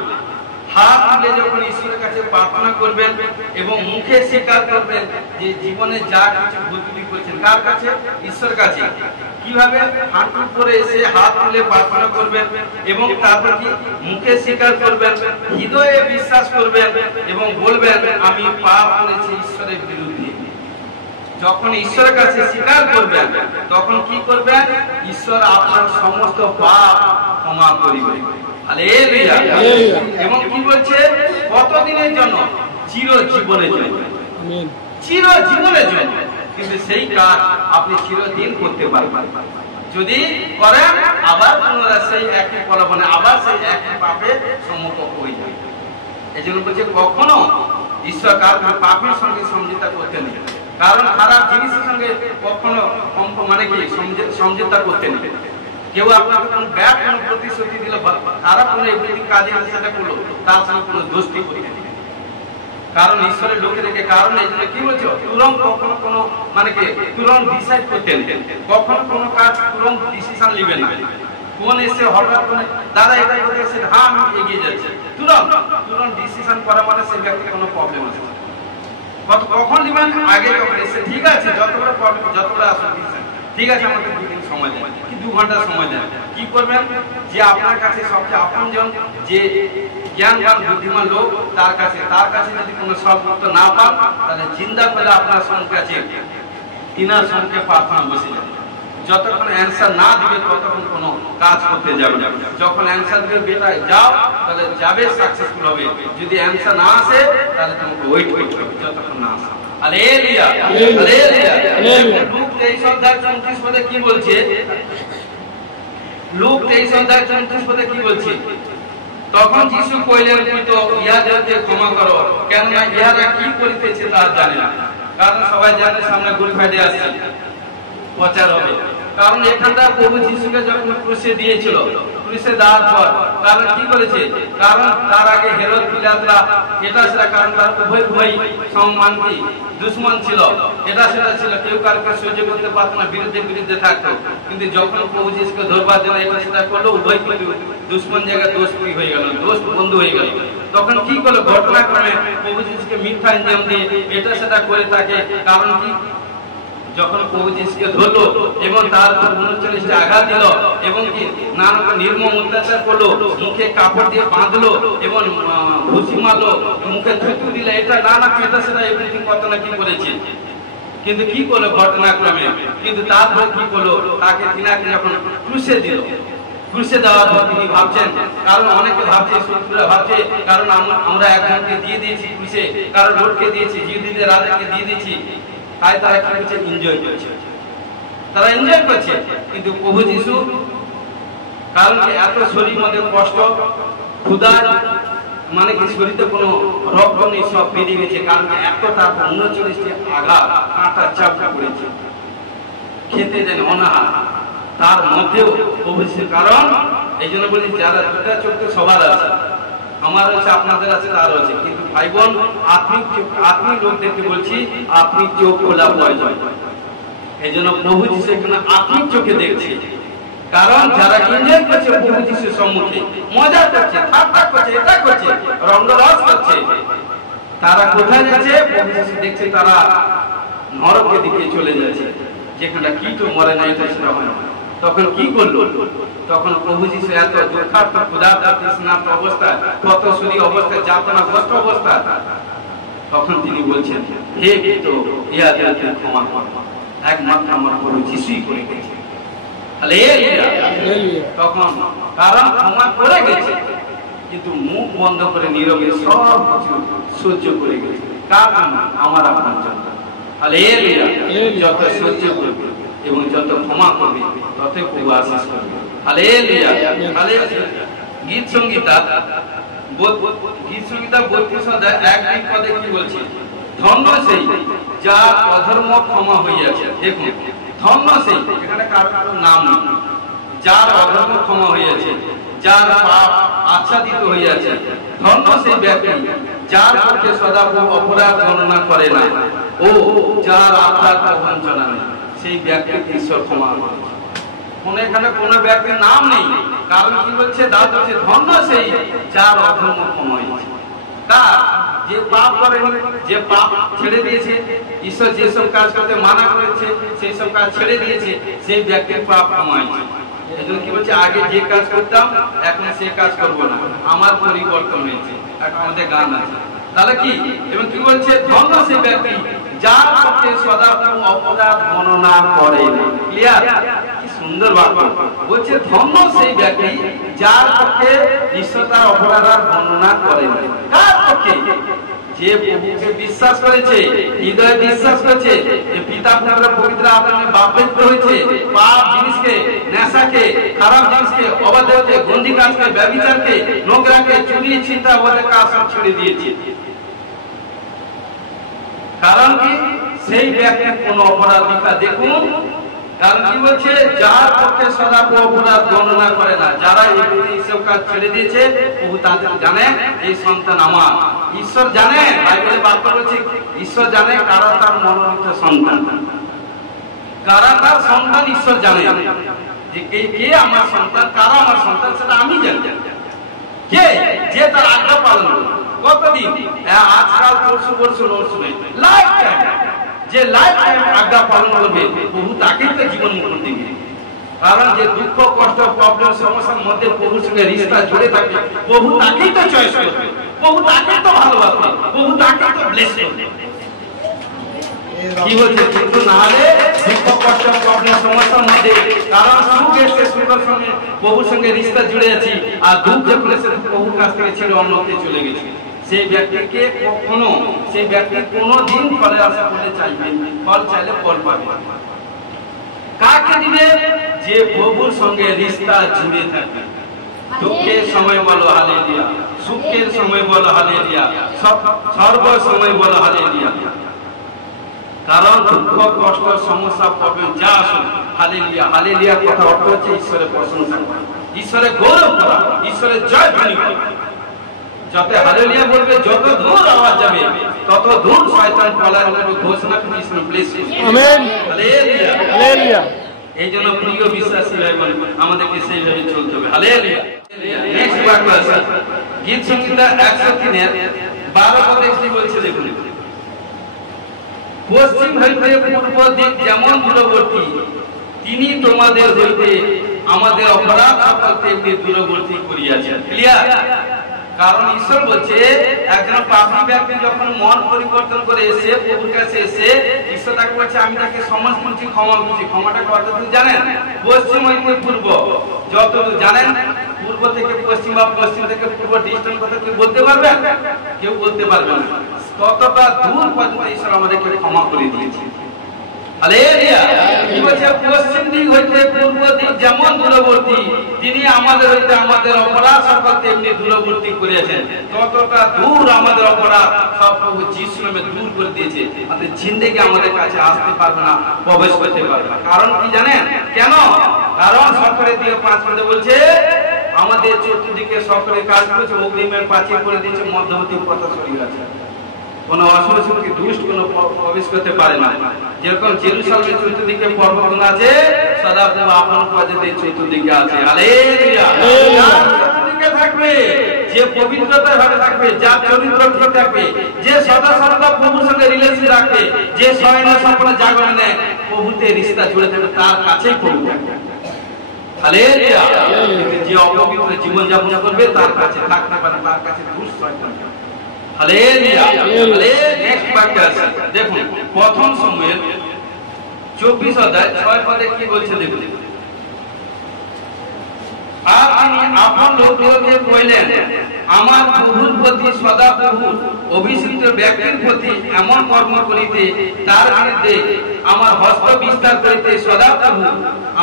যখন ঈশ্বরের কাছে প্রার্থনা করবেন এবং মুখে স্বীকার করবেন যে জীবনে যা কিছু ভুল করছেন, কার কাছে? ঈশ্বরের কাছে। কিভাবে? হাঁটুর উপরে এসে হাত তুলে প্রার্থনা করবেন এবং তারপর কি মুখে স্বীকার করবেন, হৃদয়ে বিশ্বাস করবেন এবং বলবেন আমি পাপ করেছি ঈশ্বরের বিরুদ্ধে। যখন ঈশ্বরের কাছে স্বীকার করবেন তখন কি করবেন, ঈশ্বর আপনার সমস্ত পাপ ক্ষমা করিবেন। হালেলুয়া। এবং কি বলছে, কতদিনের জন্য? চিরজীবনের জন্য। চিরজীবনের জন্য। কিন্তু সেই কাজ আপনি চিরদিন করতে পারবেন যদি করেন, আবার পুনরায় সেই একই প্রলোভনে, আবার সেই একই পাপে সম্মুখ হয়ে যাবে। এই জন্য বলছে কখনো ঈশ্বর কার পাপের সঙ্গে সমঝোতা করতে নেই, কারণ খারাপ জিনিসের সঙ্গে কখনো মানে কি সমঝোতা করতে নেই। কেউ আপনাকে কোনো ব্যাড কোনো প্রতিশ্রুতি দিল, খারাপ কোনো এভরিথিং কাজে সেটা করলো, তার সঙ্গে কোনো দোষী করতে নেই। কারণ ঈশ্বরের লোকে রেখে, কারণ এই জন্য কি বলছে, তুরন্ত কখনো কোনো মানে কি তুরন্ত ডিসাইড করতে নেই, কখনো কোনো কাজ তুরন্ত ডিসিশন নেবে না। কোন এসে হঠাৎ করে দাদা এটা করেছে, হ্যাঁ আমি এগিয়ে যাচ্ছি, তুরন্ত ডিসিশন করা মানে সেই ব্যক্তির কোনো প্রবলেম আছে। কখন দিবেন, আগে যখন এসে ঠিক আছে, যতটা প্রবলেম যতটা আসলে ডিসিশন ঠিক আছে, আমাকে 2 দিন সময় দেন কি 2 ঘন্টা সময় দেন। কি করবেন, যে আপনার কাছে সবচেয়ে আপনজন, যে জ্ঞানবান বুদ্ধিমান লোক, তার কাছে যদি কোনো সৎ না পান, তাহলে চিন্তা করে আপনার সঙ্গে কাছে তিনার সঙ্গে প্রার্থনা বসে যান। যতক্ষণ অ্যান্সার না দিবে ততক্ষণ কোনো কাজ করতে যাবে না। যখন অ্যান্সার দিবে বেটা যাও, তাহলে যাবে, সাকসেসফুল হবে। যদি অ্যান্সার না আসে তাহলে তোমাকে ওয়েট করতে হবে যতক্ষণ না আসে। Hallelujah, hallelujah. লুক 23:34 পদে কি বলছে? লুক 23:34 পদে কি বলছে? তখন যিশু কইলেন, তো ইহাদেরকে ক্ষমা করো, কেননা ইহারা কি করিতেছে তা জানে না। কারণ সবাই জানে সামনে গুড ফ্রাইডে আসছে, প্রচার হবে। কারণ এখানটা প্রভু যিশুকে যখন ক্রুশে দিয়েছিল, ক্রুশে দেওয়ার পর তারা কি করেছে? কারণ তার আগে হেরোদ পিলাতরা এটা সেটা, কারণ তার উভয় সম্মানী দুশ্মন ছিল, এটা সেটা ছিল, কেউ কারকে সহ্য করতে পারত না, বিরুদ্ধে থাকতো। কিন্তু যখন প্রভু যিশুকে ধরবার জন্য এটা সেটা করলো, উভয় দুশ্মন জায়গায় দোষ হয়ে গেল, দোষ বন্ধু হয়ে গেল। তখন কি করলো? ঘটনাক্রমে প্রভু যিশুকে মিথ্যা ইঞ্জাম দিয়ে এটা সেটা করে থাকে। কারণ কি? যখন প্রভু যিশুকে ধরলো এবং তার উপর 39টা আঘাত দিল এবং কি নানা নির্মম অত্যাচার করলো, মুখে কাপড় দিয়ে বাঁধলো এবং ঘুষি মারলো, মুখে থুতু দিলে, এটা নানা এটা সেটা এভরিথিং কত না কি করেছে। কিন্তু কি করলো ঘটনাক্রমে? কিন্তু তারপর কি করলো? তাকে তিনাকে যখন ক্রুশে দিল, ক্রুশে দেওয়ার পর তিনি ভাবছেন, কারণ অনেকে ভাবছে, শত্রুরা ভাবছে, কারণ আমরা একজনকে দিয়ে দিয়েছি ক্রুশে, কারণ লোককে দিয়েছি, জিহুদীদের রাজাকে দিয়ে দিয়েছি, তাই তারা কি করছে? এনজয় করছে, তারা এনজয় করছে। কিন্তু প্রভু যিশু, কারণ এত শরীর মধ্যে কষ্ট, ক্ষুধা, মানে কি শরীরে কোনো রক্ত নেই, সব বেরিয়ে গেছে। কারণ এত তার 39টি আঘাত, কাঁটার চাপ পড়েছে, খেতে দেন অনাহার, তার মধ্যেও প্রভু যিশু, কারণ এই জন্য বলি যারা দুটা চোখ তো সবার আছে, আমার আছে, আপনাদের আছে, তার আছে। কিন্তু ভাই বোন, আত্মিক লোকদেরকে বলছি, আত্মিক চোখ খোলা প্রয়োজন। এই জন্য প্রভু যিশু এখানে আত্মিক চোখে দেখছে। কারণ যারা এনজয় করছে প্রভু যিশুর সম্মুখে, মজা করছে, ঠাট্টা করছে, এটা করছে, রঙ্গরস করছে, তারা কোথায় যাচ্ছে? প্রভু যিশু দেখছে তারা নরকের দিকে চলে যাচ্ছে, যেখানে কীট মরে না, এটা সেটা হয় না। তখন কি করলো? তখন প্রভু যিশু এত দুঃখার্ত, ক্ষুধার্ত, তৃষ্ণার্ত অবস্থায়, কত শরীর অবস্থায়, যাতনাগ্রস্ত অবস্থায়, তখন তিনি বলছেন, হে পিতা, ইহাদেরকে ক্ষমা করো, একমাত্র আমার প্রভু যিশুই করে গেছে। তখন কারণ ক্ষমা করে গেছে, কিন্তু মুখ বন্ধ করে নীরবে সব কিছু সহ্য করে গেছে। কারণ আমার আপনার জন্য। যত সহ্য করবে এবং যত ক্ষমা করবে, ততই প্রভু আশীষ করবে। Hallelujah, hallelujah. গীত সংহিতা 32 অধ্যায় 1 পদে কি বলছে? ধন্য সেই যার অধর্ম ক্ষমা হইয়াছে। দেখুন, ধন্য সেই, এখানে কারো নাম নেই, যার অধর্ম ক্ষমা হইয়াছে, যার পাপ আচ্ছাদিত হইয়াছে। ধন্য সেই ব্যক্তি যার পক্ষে সদাপ্রভু অপরাধ গণনা করে না ও যার আত্মার প্রবঞ্চনা নেই, সেই ব্যক্তিকে ঈশ্বর ক্ষমা করে। কোন এখানে কোন ব্যক্তির নাম নেই, কারণ কি বলছে? দাউদ বলছে, ধন্য সেই যার অধর্ম ক্ষমা হয়েছে, তার যে পাপ করেনি, যে পাপ ছেড়ে দিয়েছে, ঈশ্বর যেসব কাজ করতে মানা করেছে সেই সব কাজ ছেড়ে দিয়েছে, সেই ব্যক্তির পাপ ক্ষমা হয়েছে। এজন্য কি বলছে? আগে যে কাজ করতাম এখন সে কাজ করবো না, আমার পরিবর্তন হয়েছে। এখন আমাদের গান আছে, তাহলে কি? এবং কি বলছে? ধন্য সেই ব্যক্তি যার পক্ষে সদাপ্রভু অপরাধ গণনা করে না। ক্লিয়ার? কি সুন্দর বাক্য বলছে, ধন্য সেই ব্যক্তি যার পক্ষে ঈশ্বর তার অপরাধ গণনা করে না। কার পক্ষে? যে প্রভুকে বিশ্বাস করেছে, হৃদয়ে বিশ্বাস করেছে, যে পিতা পুত্র পবিত্র আত্মায় বাপ্তিস্ম হয়েছে, পাপ জিনিসকে, নেশাকে, খারাপ জিনিসকে, অবাধ্যকে, গন্ডি কাজকে, ব্যভিচারকে, নোংরাকে, চুরি, চিন্তা, ওদের কাজ সব ছেড়ে দিয়েছে। কারণ কি? সেই ব্যক্তির কোন অপরাধ লিখা দেখুন। কারণ কি বলছে? যার পক্ষে সদাপ্রভু অপরাধ গণনা করে না। যারা এইসব কাজ ছেড়ে দিয়েছে, প্রভু তাদের জানে এই সন্তান আমার। ঈশ্বর জানে, বাইবেলে বাক্য বলছে, ঈশ্বর জানে কারা তার মনোনীত সন্তান, কারা তার সন্তান। ঈশ্বর জানে যে কে আমার সন্তান, কারা আমার সন্তান, সেটা আমি জানি। কে? যে তার আজ্ঞা পালন করে। কতদিন? আজকাল পরশু লাইফ টাইম, যে লাইফ টাইম আজ্ঞা পালন করবে, প্রভু তাকেই তো জীবন মুক্তি দিবে। কারণ যে দুঃখ, কষ্ট, প্রবলেম, সমস্যার মধ্যে প্রভুর সঙ্গে রিশতা জুড়ে থাকে, প্রভু তাকেই তো চয়েস করবে, প্রভু তাকেই তো ভালোবাসবে, প্রভু তাকেই তো ব্লেস করবে। কি বলছে কিন্তু না হলে দুঃখ কষ্ট প্রবলেম সমস্যার মধ্যে কারণ সুখ এসে সুখের সঙ্গে প্রভুর সঙ্গে রিশতা জুড়ে আছি আর দুঃখ যখন এসে প্রভুর কাছ থেকে ছেড়ে অন্যকে চলে গেছি সেই ব্যক্তিকে কখনো সেই ব্যক্তি কোনোদিন ফলের আশা করতে চাইবে ফল চাইলে ফল পাবে কাকে দিবে যে প্রভুর সঙ্গে রিশতা জুড়ে থাকে দুঃখের সময় বলো হালেলুয়া সুখের সময় বলো হালেলুয়া সর্ব সময় বলো হালেলুয়া কারণ দুঃখ কষ্ট সমস্যা প্রবলেম যা আসুন হালেলুয়া হালেলুয়া কথা অর্থ হচ্ছে ঈশ্বরের প্রশংসা করা ঈশ্বরের গৌরব করা ঈশ্বরের জয় ধ্বনি করা যত হালেলুয়া বলবে যত দূর আওয়াজ যাবে তত দূর শয়তান পলায়ন করবে ঘোষণা করে ঈশ্বর ব্লেস করবে আমেন হালেলুয়া হালেলুয়া এইজন্য প্রিয় বিশ্বাসী ভাই বোন আমাদেরকে সেইভাবে চলতে হবে হালেলুয়া নেক্সট বাক্য আছে গীত সংহিতা 103 এর 12 পদে কি বলছে দেখুন পশ্চিম হইতে পূর্ব দিক যেমন দূরবর্তী তিনি তোমাদের হইতে আমাদের অপরাধ সকল তেমনি দূরবর্তী করিয়াছেন ক্লিয়ার কারণ ঈশ্বর বলছে একজন পাপী ব্যক্তি যখন মন পরিবর্তন করে এসে প্রভুর কাছে এসে ঈশ্বর তাকে বলছে আমি তাকে সমস্ত কিছু ক্ষমা করছি ক্ষমাটা কতদূর জানেন পশ্চিম হইতে পূর্ব যতদূর জানেন পূর্ব থেকে পশ্চিম বা পশ্চিম থেকে পূর্ব ডিস্টেন্স কথা কেউ বলতে পারবে কেউ বলতে পারবে না ততটা দূর পর্যন্ত ঈশ্বর আমাদেরকে ক্ষমা করে দিয়েছে হালেলুয়া কি বলছে পশ্চিম দিক হইতে পূর্ব দিক যেমন দূরবর্তী তিনি আমাদের হইতে আমাদের অপরাধ সকল তেমনি দূরবর্তী করেছেন ততটা দূর আমাদের অপরাধ সব প্রভু যিশু নামে দূর করে দিয়েছে আমাদের জিন্দেগি আমাদের কাছে আসতে পারবে না প্রবেশ করতে পারবে না কারণ কি জানেন কেন কারণ সকলে দিয়ে 5 পদে বলছে আমাদের চতুর্দিকে সকলে কাজ করেছে অগ্নিমের প্রাচীর করে দিয়েছে মধ্যবর্তী পথ সরিয়ে আছে কোন অসুবিধাকে দুষ্ট কোন প্রবেশ করতে পারে না যেরকম জেরুসালেমের চতুর্দিকে পর্বত আছে সদাপ্রভু আপন পদে চতুর্দিকে আছে হালেলুয়া চতুর্দিকে থাকবে যে পবিত্রতা ভাবে থাকবে যার চরিত্র ঠিক থাকবে যে সদা সর্বদা প্রভুর সঙ্গে রিলেশন রাখবে যে শয়না সম্পূর্ণ জাগরণে প্রভুতে রিশতা জুড়ে থাকবে তার কাছেই প্রভু থাকবে হালেলুয়া যে অপবিত্র জীবন যাপন করবে তার কাছে থাকতে পারে তার কাছে দূর শয়তান হালেলুয়া নেক্সট বাক্য আছে দেখুন প্রথম সমুয়েল 24 অধ্যায় 6 পদে কি বলছে দেখুন আর তিনি আপন লোককে কইলেন আমার প্রভুর প্রতি সদা প্রভু অভিষিক্ত ব্যক্তির প্রতি এমন কর্ম করিতে তার বিরুদ্ধে আমার হস্ত বিস্তার করিতে সদা প্রভু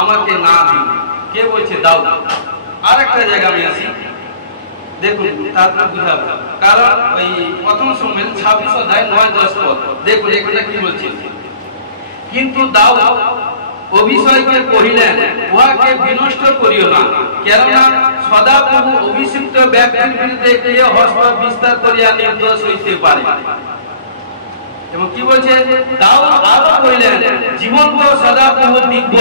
আমাকে না দিন কে বলছে দাউদ আরেকটা জায়গা আমি আসি দেখুন তারপর বুঝাবো কারণ ওই প্রথম সমুয়েল 26 অধ্যায় 9-10 পদ দেখুন এখানে কি বলছে কিন্তু দাউদ অভিষয়কে কহিলেন উহাকে বিনষ্ট করিও না কেননা সদা প্রভু অভিষিক্ত ব্যক্তির বিরুদ্ধে কে হস্ত বিস্তার করিয়া নির্দোষ হইতে পারে এবং কি বলছে দাউদ আরো কহিলেন জীবন্ত সদা প্রভু দিব্য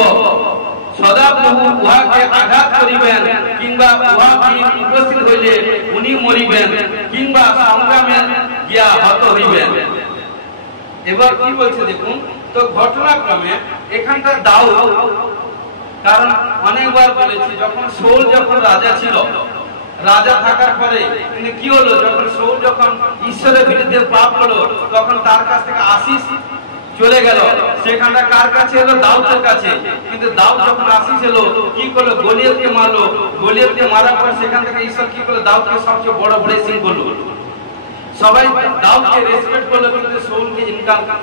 সদা প্রভু উহাকে আঘাত করিবেন কিংবা উহাকে উপস্থিত হইলে উনি মরিবেন কিংবা সংগ্রামে গিয়া হত হইবেন এবার কি বলছে দেখুন তো ঘটনাক্রমে এখানকার দাউদ কারণ অনেকবার বলেছি যখন শাউল যখন রাজা ছিল রাজা থাকার পরে কিন্তু কি হলো যখন শাউল যখন ঈশ্বরের বিরুদ্ধে পাপ হলো তখন তার কাছ থেকে আশীষ চলে গেল সেখানটা কার কাছে এলো দাউদের কাছে কিন্তু দাউদ যখন আশীষ এলো কি করলো গলিয়তকে মারলো গলিয়তকে মারার পর সেখান থেকে ঈশ্বর কি করলো দাউদকে সবচেয়ে বড় ব্লেসিং করলো সবাই দাউদকে রেসপেক্ট করলো কিন্তু শাউলকে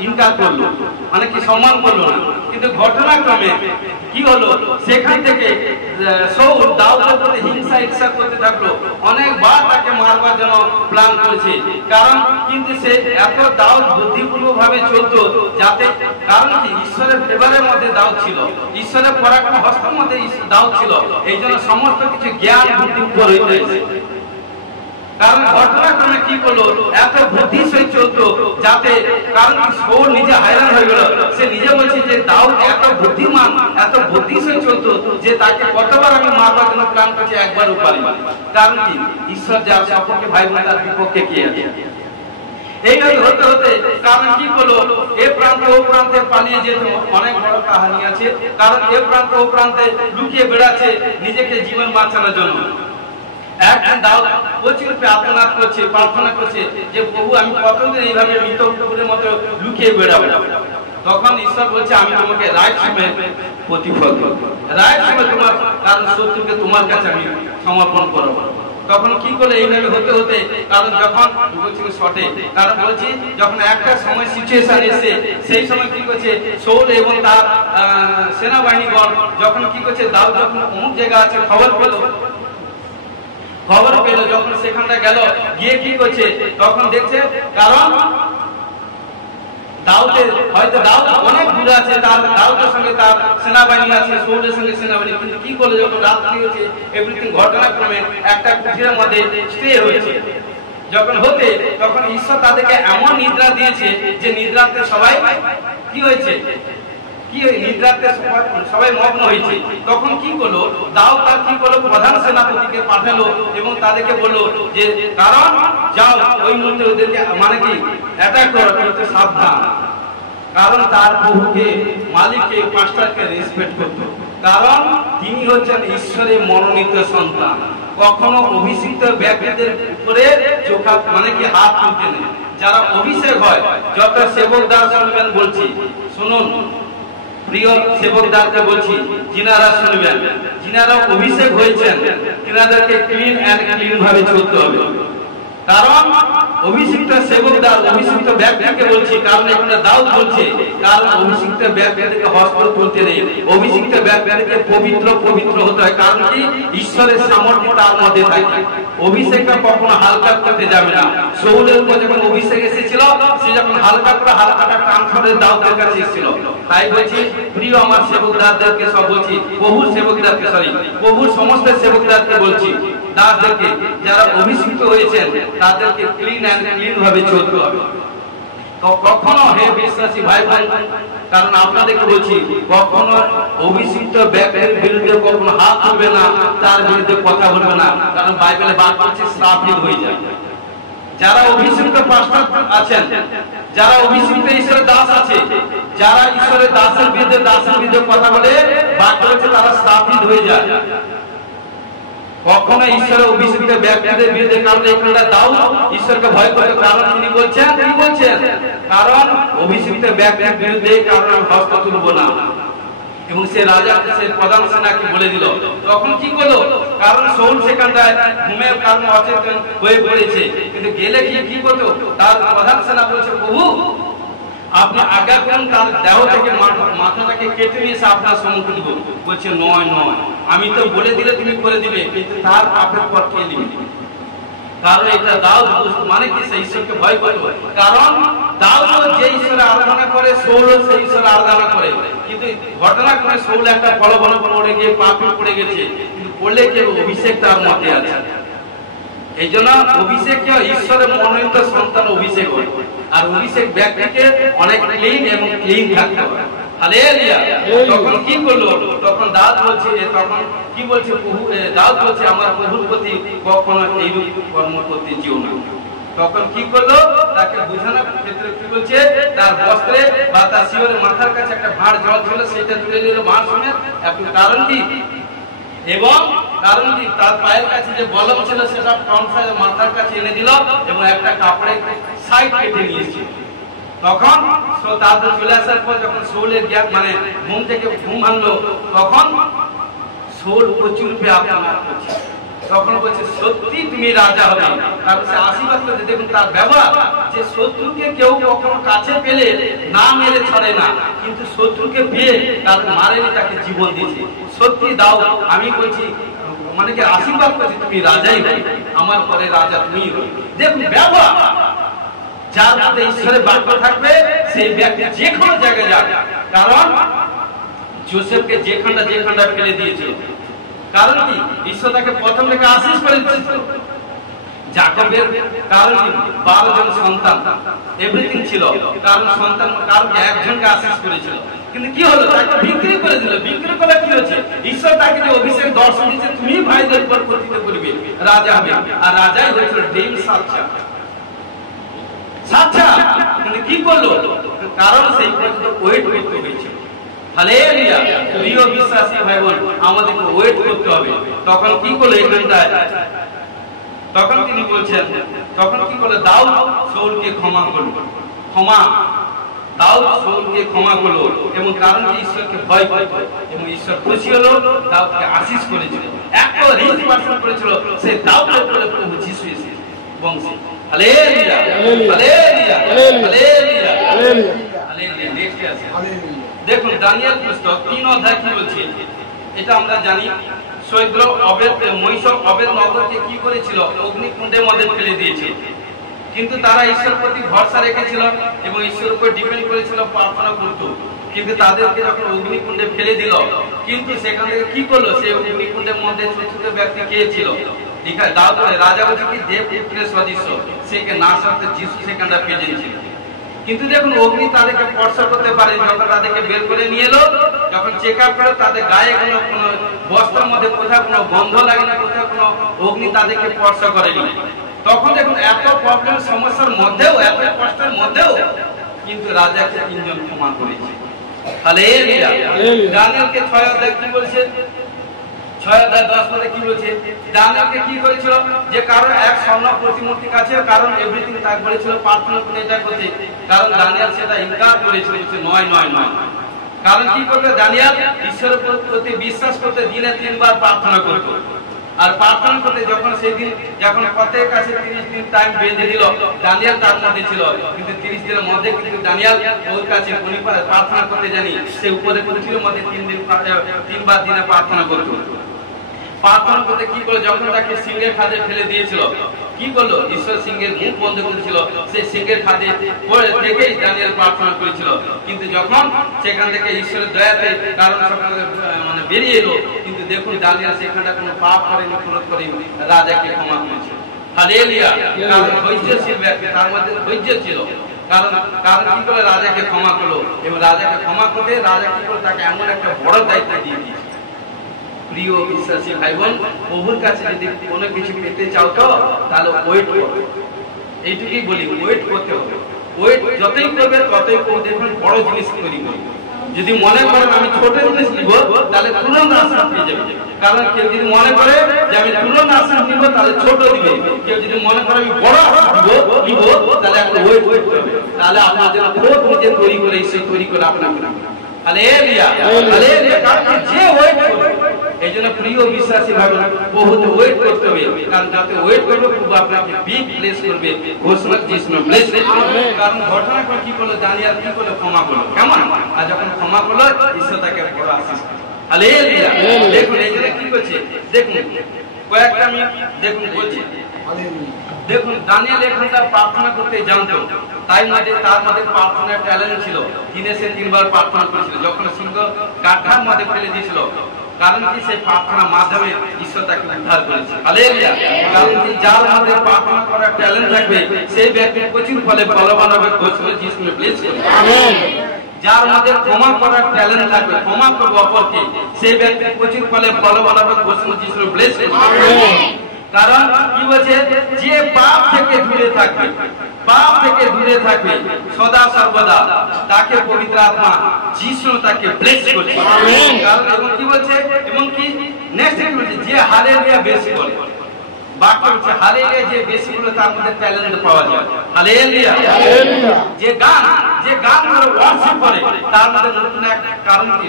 ইনকার করলো মানে কি সম্মান করলো না কিন্তু ঘটনাক্রমে কি হলো সেখান থেকে শাউল দাউদের প্রতি হিংসা ইচ্ছা করতে থাকলো অনেকবার তাকে মারবার জন্য প্ল্যান করেছে কারণ কিন্তু সে এত দাউদ বুদ্ধিপূর্ণ ভাবে চলতো যাতে কারণ কি ঈশ্বরের ফেভারের মধ্যে দাউদ ছিল ঈশ্বরের পরাক্রম হস্তের মধ্যে দাউদ ছিল এই জন্য সমস্ত কিছু জ্ঞান বুদ্ধি উপর হইতে কারণ ঘটনাক্রমে কি করলো এত বুদ্ধি সহিত চলতো যাতে কারণ শাউল নিজে হায়রান হয়ে গেল সে নিজে বলছে যে দাউদ এত বুদ্ধিমান এত বুদ্ধি সহিত চলতো যে তাকে কতবার আমি মারবার জন্য প্ল্যান করছি একবারও পারি কারণ কি ঈশ্বর যার সপক্ষে ভাই বোন তার বিপক্ষে কে আছে এইভাবে হতে হতে কারণ কি করলো এ প্রান্তে ও প্রান্তে পালিয়ে যেত অনেক বড় কাহিনী আছে কারণ এ প্রান্তে ও প্রান্তে লুকিয়ে বেড়াচ্ছে নিজেকে জীবন বাঁচানোর জন্য একদিন দাউদ প্রচুর প্রার্থনা করছে যে প্রভু আমি কতদিন এইভাবে মৃত কুকুরের মতো লুকিয়ে বেড়াবো তখন ঈশ্বর বলছে আমি তোমাকে রাইট সময়ে প্রতিফল দেব, রাইট সময় তোমার কারণ শত্রুকে তোমার কাছে আমি সমর্পণ করবো। তখন কি করলে এইভাবে হতে হতে, কারণ যখন শর্টে কারণ বলছি যখন একটা সময় সিচুয়েশন এসে সেই সময় কি করছে শৌল এবং তার সেনাবাহিনীগণ যখন কি করছে দাউদ যখন অমুক জায়গা আছে খবর পেল যখন সেখানটা গেল গিয়ে কি করছে তখন দেখছে কারণ দাউদের হয়তো দাউদ অনেক দূরে আছে, তার দাউদের সঙ্গে তার সেনাবাহিনী আছে, শৌলের সঙ্গে সেনাবাহিনী, কিন্তু কি করলো যখন রাত্রি হচ্ছে এভরিথিং ঘটনাক্রমে একটা কুঠিরের মধ্যে স্টে হয়েছে যখন হতে তখন ঈশ্বর তাদেরকে এমন নিদ্রা দিয়েছে যে নিদ্রাতে সবাই কি হয়েছে নিদ্রাতে সবাই মগ্ন হয়েছে। তখন কি করলো দাউদ তার কি করলো প্রধান সেনাপতিকে পাঠালো এবং তাদেরকে বললো যে কারণ যাও ওই মুহূর্তে ওদেরকে মানে কি অ্যাটাক করো, কিন্তু সাবধান, কারণ তার প্রভুকে মালিককে মাস্টারকে রেসপেক্ট করতো, কারণ তিনি হচ্ছেন ঈশ্বরের মনোনীত সন্তান। কখনো অভিষিক্ত ব্যক্তিদের উপরে চোখা মানে কি হাত তুলতে নেই। যারা অভিষেক হয় যত সেবকদার শুনবেন বলছি, শুনুন প্রিয় সেবকদারকে বলছি, যিনারা শুনবেন, যিনারা অভিষেক হয়েছেন তিনাদেরকে ক্লিন এন্ড ক্লিন ভাবে চলতে হবে। কারণ অভিষিক্ত সেবকদার অভিষিক্ত ব্যক্তিকে বলছি, কারণ এখানে দাউদ বলছে কারণ অভিষিক্ত ব্যক্তিকে হস্ত তুলতে নেই, অভিষিক্ত ব্যক্তিকে পবিত্র হতে হয়, কারণ কি ঈশ্বরের সামর্থ্য তার মধ্যে থাকে। অভিষেকটা কখনো হালকা করতে যাবে না। শৌলের উপর যখন অভিষেক এসেছিল সে যখন হালকাটা ট্রান্সফারের দাউদের কাছে এসেছিল। তাই বলছি প্রিয় আমার সেবকদারদেরকে সব বলছি, বহু সেবকদারকে বহু সমস্ত সেবকদারকে বলছি, দাসদেরকে যারা অভিষিক্ত হয়েছেন তাদেরকে ক্লিন এন্ড ক্লিন ভাবে চলতে হবে। তো কখনো হে বিশ্বাসী ভাই বোন, কারণ আপনাদেরকে বলছি কখনো অভিষিক্ত ব্যক্তির বিরুদ্ধে কখনো হাত তুলবে না, তার বিরুদ্ধে কথা বলবে না, কারণ বাইবেলে বাদ করছে শ্রাপিত হয়ে যায়। যারা অভিষিক্ত পাস্টার আছেন, যারা অভিষিক্ত ঈশ্বরের দাস আছে, যারা ঈশ্বরের দাসের বিরুদ্ধে কথা বলে বাদ করেছে তারা শ্রাপিত হয়ে যায়। কখনো ঈশ্বরের অভিষিক্ত ব্যক্তিদের বিরুদ্ধে, কারণ এখানে দাউদ ঈশ্বরকে ভয় করে, কারণ তিনি বলছেন কারণ অভিষিক্ত ব্যক্তির বিরুদ্ধে কারণ হস্ত তুলব না। এবং সে রাজা সে প্রধান সেনাকে বলে দিল। তখন কি করলো, কারণ শৌল সেখানটায় ঘুমের কারণে অচেতন হয়ে পড়েছে, কিন্তু গেলে কি করতো তার প্রধান সেনা বলছে প্রভু আপনি আজ্ঞা করুন তার দেহ থেকে মাথাটাকে কেটে নিয়ে এসে আপনার সম্মুখে দিব। বলছে নয় আমি তো বলে দিলে তুমি করে দিবে, কিন্তু তার পাপের পর কে নিবে? কারণ এটা দাউদ মানে কি সেই ঈশ্বরকে ভয় করে, কারণ দাউদ যে ঈশ্বরের আরাধনা করে শৌল সেই ঈশ্বরের আরাধনা করে, কিন্তু ঘটনা করে শৌল একটা বলবন পড়ে গিয়ে পাপে পড়ে গেছে, কিন্তু পড়লে কে অভিষেক তার মধ্যে আছে। এই জন্য অভিষেক ঈশ্বরের মনোনীত সন্তান অভিষেক হয়, আর অভিষেক ব্যক্তিকে অনেক ক্লিন এবং ক্লিন থাকতে হবে। হালেলুয়া। তখন কি করলো, তখন দাউদ বলছে প্রভু দাউদ বলছে আমার প্রভুর প্রতি কখনো এইরূপ কর্ম করতে যেও না। তখন কি করলো, তাকে বোঝানোর ক্ষেত্রে কি বলছে তার বস্ত্রে বা তার শিওরের মাথার কাছে একটা ভাঁড় জল ছিল, সেটা তুলে নিল ভাঁড় সমেত। কারণ কি এবং কারণ কি তার পায়ের কাছে যে বলম ছিল সেটা মাথার কাছে এনে দিল এবং একটা কাপড়ে সাইড কেটে নিয়েছিল। তখন তাদের চলে আসার পর যখন শৌলের জ্ঞান মানে ঘুম থেকে ঘুম ভাঙলো, তখন শৌল প্রচুর আপনার করছে, তখন বলছে সত্যি তুমি রাজা হবে। তারপর সে আশীর্বাদ করে দেখুন তার ব্যবহার, যে শত্রুকে কেউ কখনো কাছে পেলে না মেরে ছাড়ে না, কিন্তু শত্রুকে পেয়ে তার মারেনি, তাকে জীবন দিয়েছে। সত্যি দাও আমি বলছি মানে কি আশীর্বাদ করছি তুমি রাজাই হবে, আমার পরে রাজা তুমি হবে। দেখুন ব্যবহার, যার মধ্যে ঈশ্বরের বাক্য থাকবে সেই ব্যক্তি যে কোনো জায়গায় যাবে। কারণ যোসেফকে যেখানটা ফেলে দিয়েছিল, কারণ কি ঈশ্বর তাকে প্রথম থেকে আশীষ করে দিয়েছিল। যাকবের কারণ কি 12 জন সন্তান এভরিথিং ছিল, কারণ সন্তান কারণ একজনকে আশীষ করেছিল, কিন্তু কি হলো তাকে বিক্রি করে দিল। বিক্রি করে কি হচ্ছে, ঈশ্বর তাকে যে অভিষেক দর্শন দিচ্ছে তুমি ভাইদের উপর কর্তৃত্ব করবে, রাজা হবে। আর রাজাই হয়েছিল ডেল সাচ্চা। কিন্তু কি করলো, কারণ সেই পর্যন্ত ওয়েট করতে হয়েছিল। হালেলুয়া। প্রিয় বিশ্বাসী ভাই বোন, আমাদেরকে ওয়েট করতে হবে। তখন কি করলো এখানটায়, তখন তিনি বলছেন, তখন কি করলো দাউদ শৌলকে ক্ষমা করলো। ক্ষমা দাউদ শাউলকে ক্ষমা করলো এবং কারণ কি ঈশ্বরকে ভয় করত এবং ঈশ্বর খুশি হলো, দাউদকে আশীষ করেছিল। একটা রিচ পার্সন করেছিল সেই দাউদের উপরে প্রভু যিশু এসে বংশী। হালেলুয়া হালেলুয়া হালেলুয়া হালেলুয়া। নেক্সট আছে দেখুন দানিয়েল পুস্তক 3 অধ্যায় কি বলছে এটা আমরা জানি। সৈদ্র মহিষক অবেদনগরকে কি করেছিল? অগ্নিকুণ্ডের মধ্যে ফেলে দিয়েছে। কিন্তু তারা ঈশ্বরের প্রতি ভরসা রেখেছিল এবং ঈশ্বরের উপর ডিপেন্ড করেছিল, প্রার্থনা করত। কিন্তু তাদেরকে যখন অগ্নিকুণ্ডে ফেলে দিল, কিন্তু সেখান থেকে কি করলো? সেই অগ্নিকুণ্ডের মধ্যে ছোট ছোট ব্যক্তি কে ছিল? দাউদ রাজা বলছে কি দেবপুত্রের সদৃশ্য, সেকে না সাথে যিশু সেখানটা প্রেজেন্ট ছিল। কিন্তু দেখুন অগ্নি তাদেরকে স্পর্শ করতে পারে। যখন তাদেরকে বের করে নিয়ে এলো, যখন চেক আপ করে তাদের গায়ে কোনো বস্ত্রের মধ্যে কোথাও কোনো গন্ধ লাগে না, কোথাও কোনো অগ্নি তাদেরকে স্পর্শ করেনি। তখন দেখুন এত প্রবলেম সমস্যার মধ্যেও, এত কষ্টের মধ্যেও কিন্তু রাজাকে 3 জন ক্ষমা করেছে। হালেলুয়া। দানিয়েলকে 6 অধ্যায় কি বলছে? 6 অধ্যায় 10 পদে কি বলছে? দানিয়েলকে কি করেছিল? যে কারণ এক স্বর্ণ প্রতিমূর্তির কাছে, কারণ এভরিথিং তাকে বলেছিল প্রার্থনা করে এটা করতে। কারণ দানিয়েল সেটা ইনকার করেছিল, বলছে নয় নয় নয়। কারণ কি করবে? দানিয়েল ঈশ্বরের প্রতি বিশ্বাস করতে দিনে 3 বার প্রার্থনা করত। আর প্রার্থনা করতে যখন সেদিন যখন প্রত্যেক কাছে 30 দিন টাইম বেঁধে দিল, দানিয়েল তার মধ্যে ছিল। কিন্তু 30 দিনের মধ্যে কিন্তু দানিয়েল ওর কাছে প্রার্থনা করতে জানি সে উপরে করেছিল মধ্যে 3 বার দিনে প্রার্থনা করত। প্রার্থনা করতে কি করলো? যখন তাকে সিংহের খাদে ফেলে দিয়েছিল, কি করলো? ঈশ্বর সিংহের মুখ বন্ধ করেছিল। সেই সিংহের খাদে পড়ে থেকেই দানিয়েল প্রার্থনা করেছিল। কিন্তু যখন সেখান থেকে ঈশ্বরের দয়াতে কারণ মানে বেরিয়ে এলো, কিন্তু দেখুন দানিয়েল সেখানটা কোনো পাপ করেনি, কোনো করেনি, রাজাকে ক্ষমা করেছে। হালেলুয়া। কারণ ধৈর্যশীল ব্যক্তি, তার মধ্যে ধৈর্য ছিল। কারণ কি করে? রাজাকে ক্ষমা করলো এবং রাজাকে ক্ষমা করবে, রাজা কি করে? তাকে এমন একটা বড় দায়িত্ব দিয়ে দিয়েছে। প্রিয় বিশ্বাসী ভাই বোন, প্রভুর কাছে যদি কোনো কিছু পেতে চাও তো তাহলে ওয়েট করো। এইটুকুই বলি, ওয়েট করতে হবে। ওয়েট যতই করবে ততই প্রভু দেখবেন বড় জিনিস তৈরি করবে। যদি মনে করেন আমি ছোট জিনিস নিব, তাহলে তুরন্ত আশা পেয়ে যাবে। কারণ কেউ যদি মনে করে যে আমি তুরন্ত আশা নিব, তাহলে ছোট দিবে। কেউ যদি মনে করে আমি বড় আশা নিব, তাহলে আপনি ওয়েট করবে। তাহলে আপনার জন্য খোদ নিজে তৈরি করে ঈশ্বর তৈরি করে আপনাকে। Hallelujah hallelujah. কারণ যে ওয়েট করবে, এই জন্য প্রিয় বিশ্বাসী ভাই বহুত ওয়েট করতে হবে। কারণ যাতে ওয়েট করবে প্রভু আপনাকে বিগ ব্লেস করবে। ঘোষণা যিশু ব্লেস করবে। কারণ ঘটনা কি করলো? দানিয়েল কি করলো? ক্ষমা করলো। কেমন? আর যখন ক্ষমা করলো, ঈশ্বর তাকে বড় আশীষ করলো। হালেলুয়া। দেখুন এই জন্য কি করছে, দেখুন কয়েকটা আমি দেখুন বলছি। দেখুন দানিয়েল এখানটা প্রার্থনা করতে জানতো, তার মধ্যে প্রার্থনার ট্যালেন্ট ছিল। দিনে সে 3 বার প্রার্থনা করেছিল। যখন সিংহ গাড্ডার মধ্যে ফেলে দিয়েছিল, কারণ কি? সেই প্রার্থনার মাধ্যমে ঈশ্বর তাকে উদ্ধার করেছে। হালেলুয়া। কারণ কি? যার মধ্যে প্রার্থনা করার ট্যালেন্ট থাকবে সেই ব্যক্তি প্রচুর ফলে ফলবান হবে। ঘোষণা যিশু ব্লেস করবে। আমেন। যার মধ্যে ক্ষমা করার ট্যালেন্ট থাকবে, ক্ষমা করবে অপরকে, সেই ব্যক্তি প্রচুর ফলে ফলবান হবে। ঘোষণা যিশু ব্লেস করবে। আমেন। কারণ কি বলছে? যে পাপ থেকে দূরে থাকবে, পাপ থেকে দূরে থাকবে সদা সর্বদা, তাকে পবিত্র আত্মা যিশু তাকে ব্লেস করবে। আমেন। কারণ এবং কি বলছে? এবং কি নেক্সট কি বলছে? যে হালেলুয়া বেশি বলে, বাক্য হচ্ছে হালেলুয়া যে বেশি বলে তার মধ্যে ট্যালেন্ট পাওয়া যায়। Hallelujah hallelujah. যে গান করে ওয়ার্শিপ করে তার মধ্যে নতুন এক কারণ কি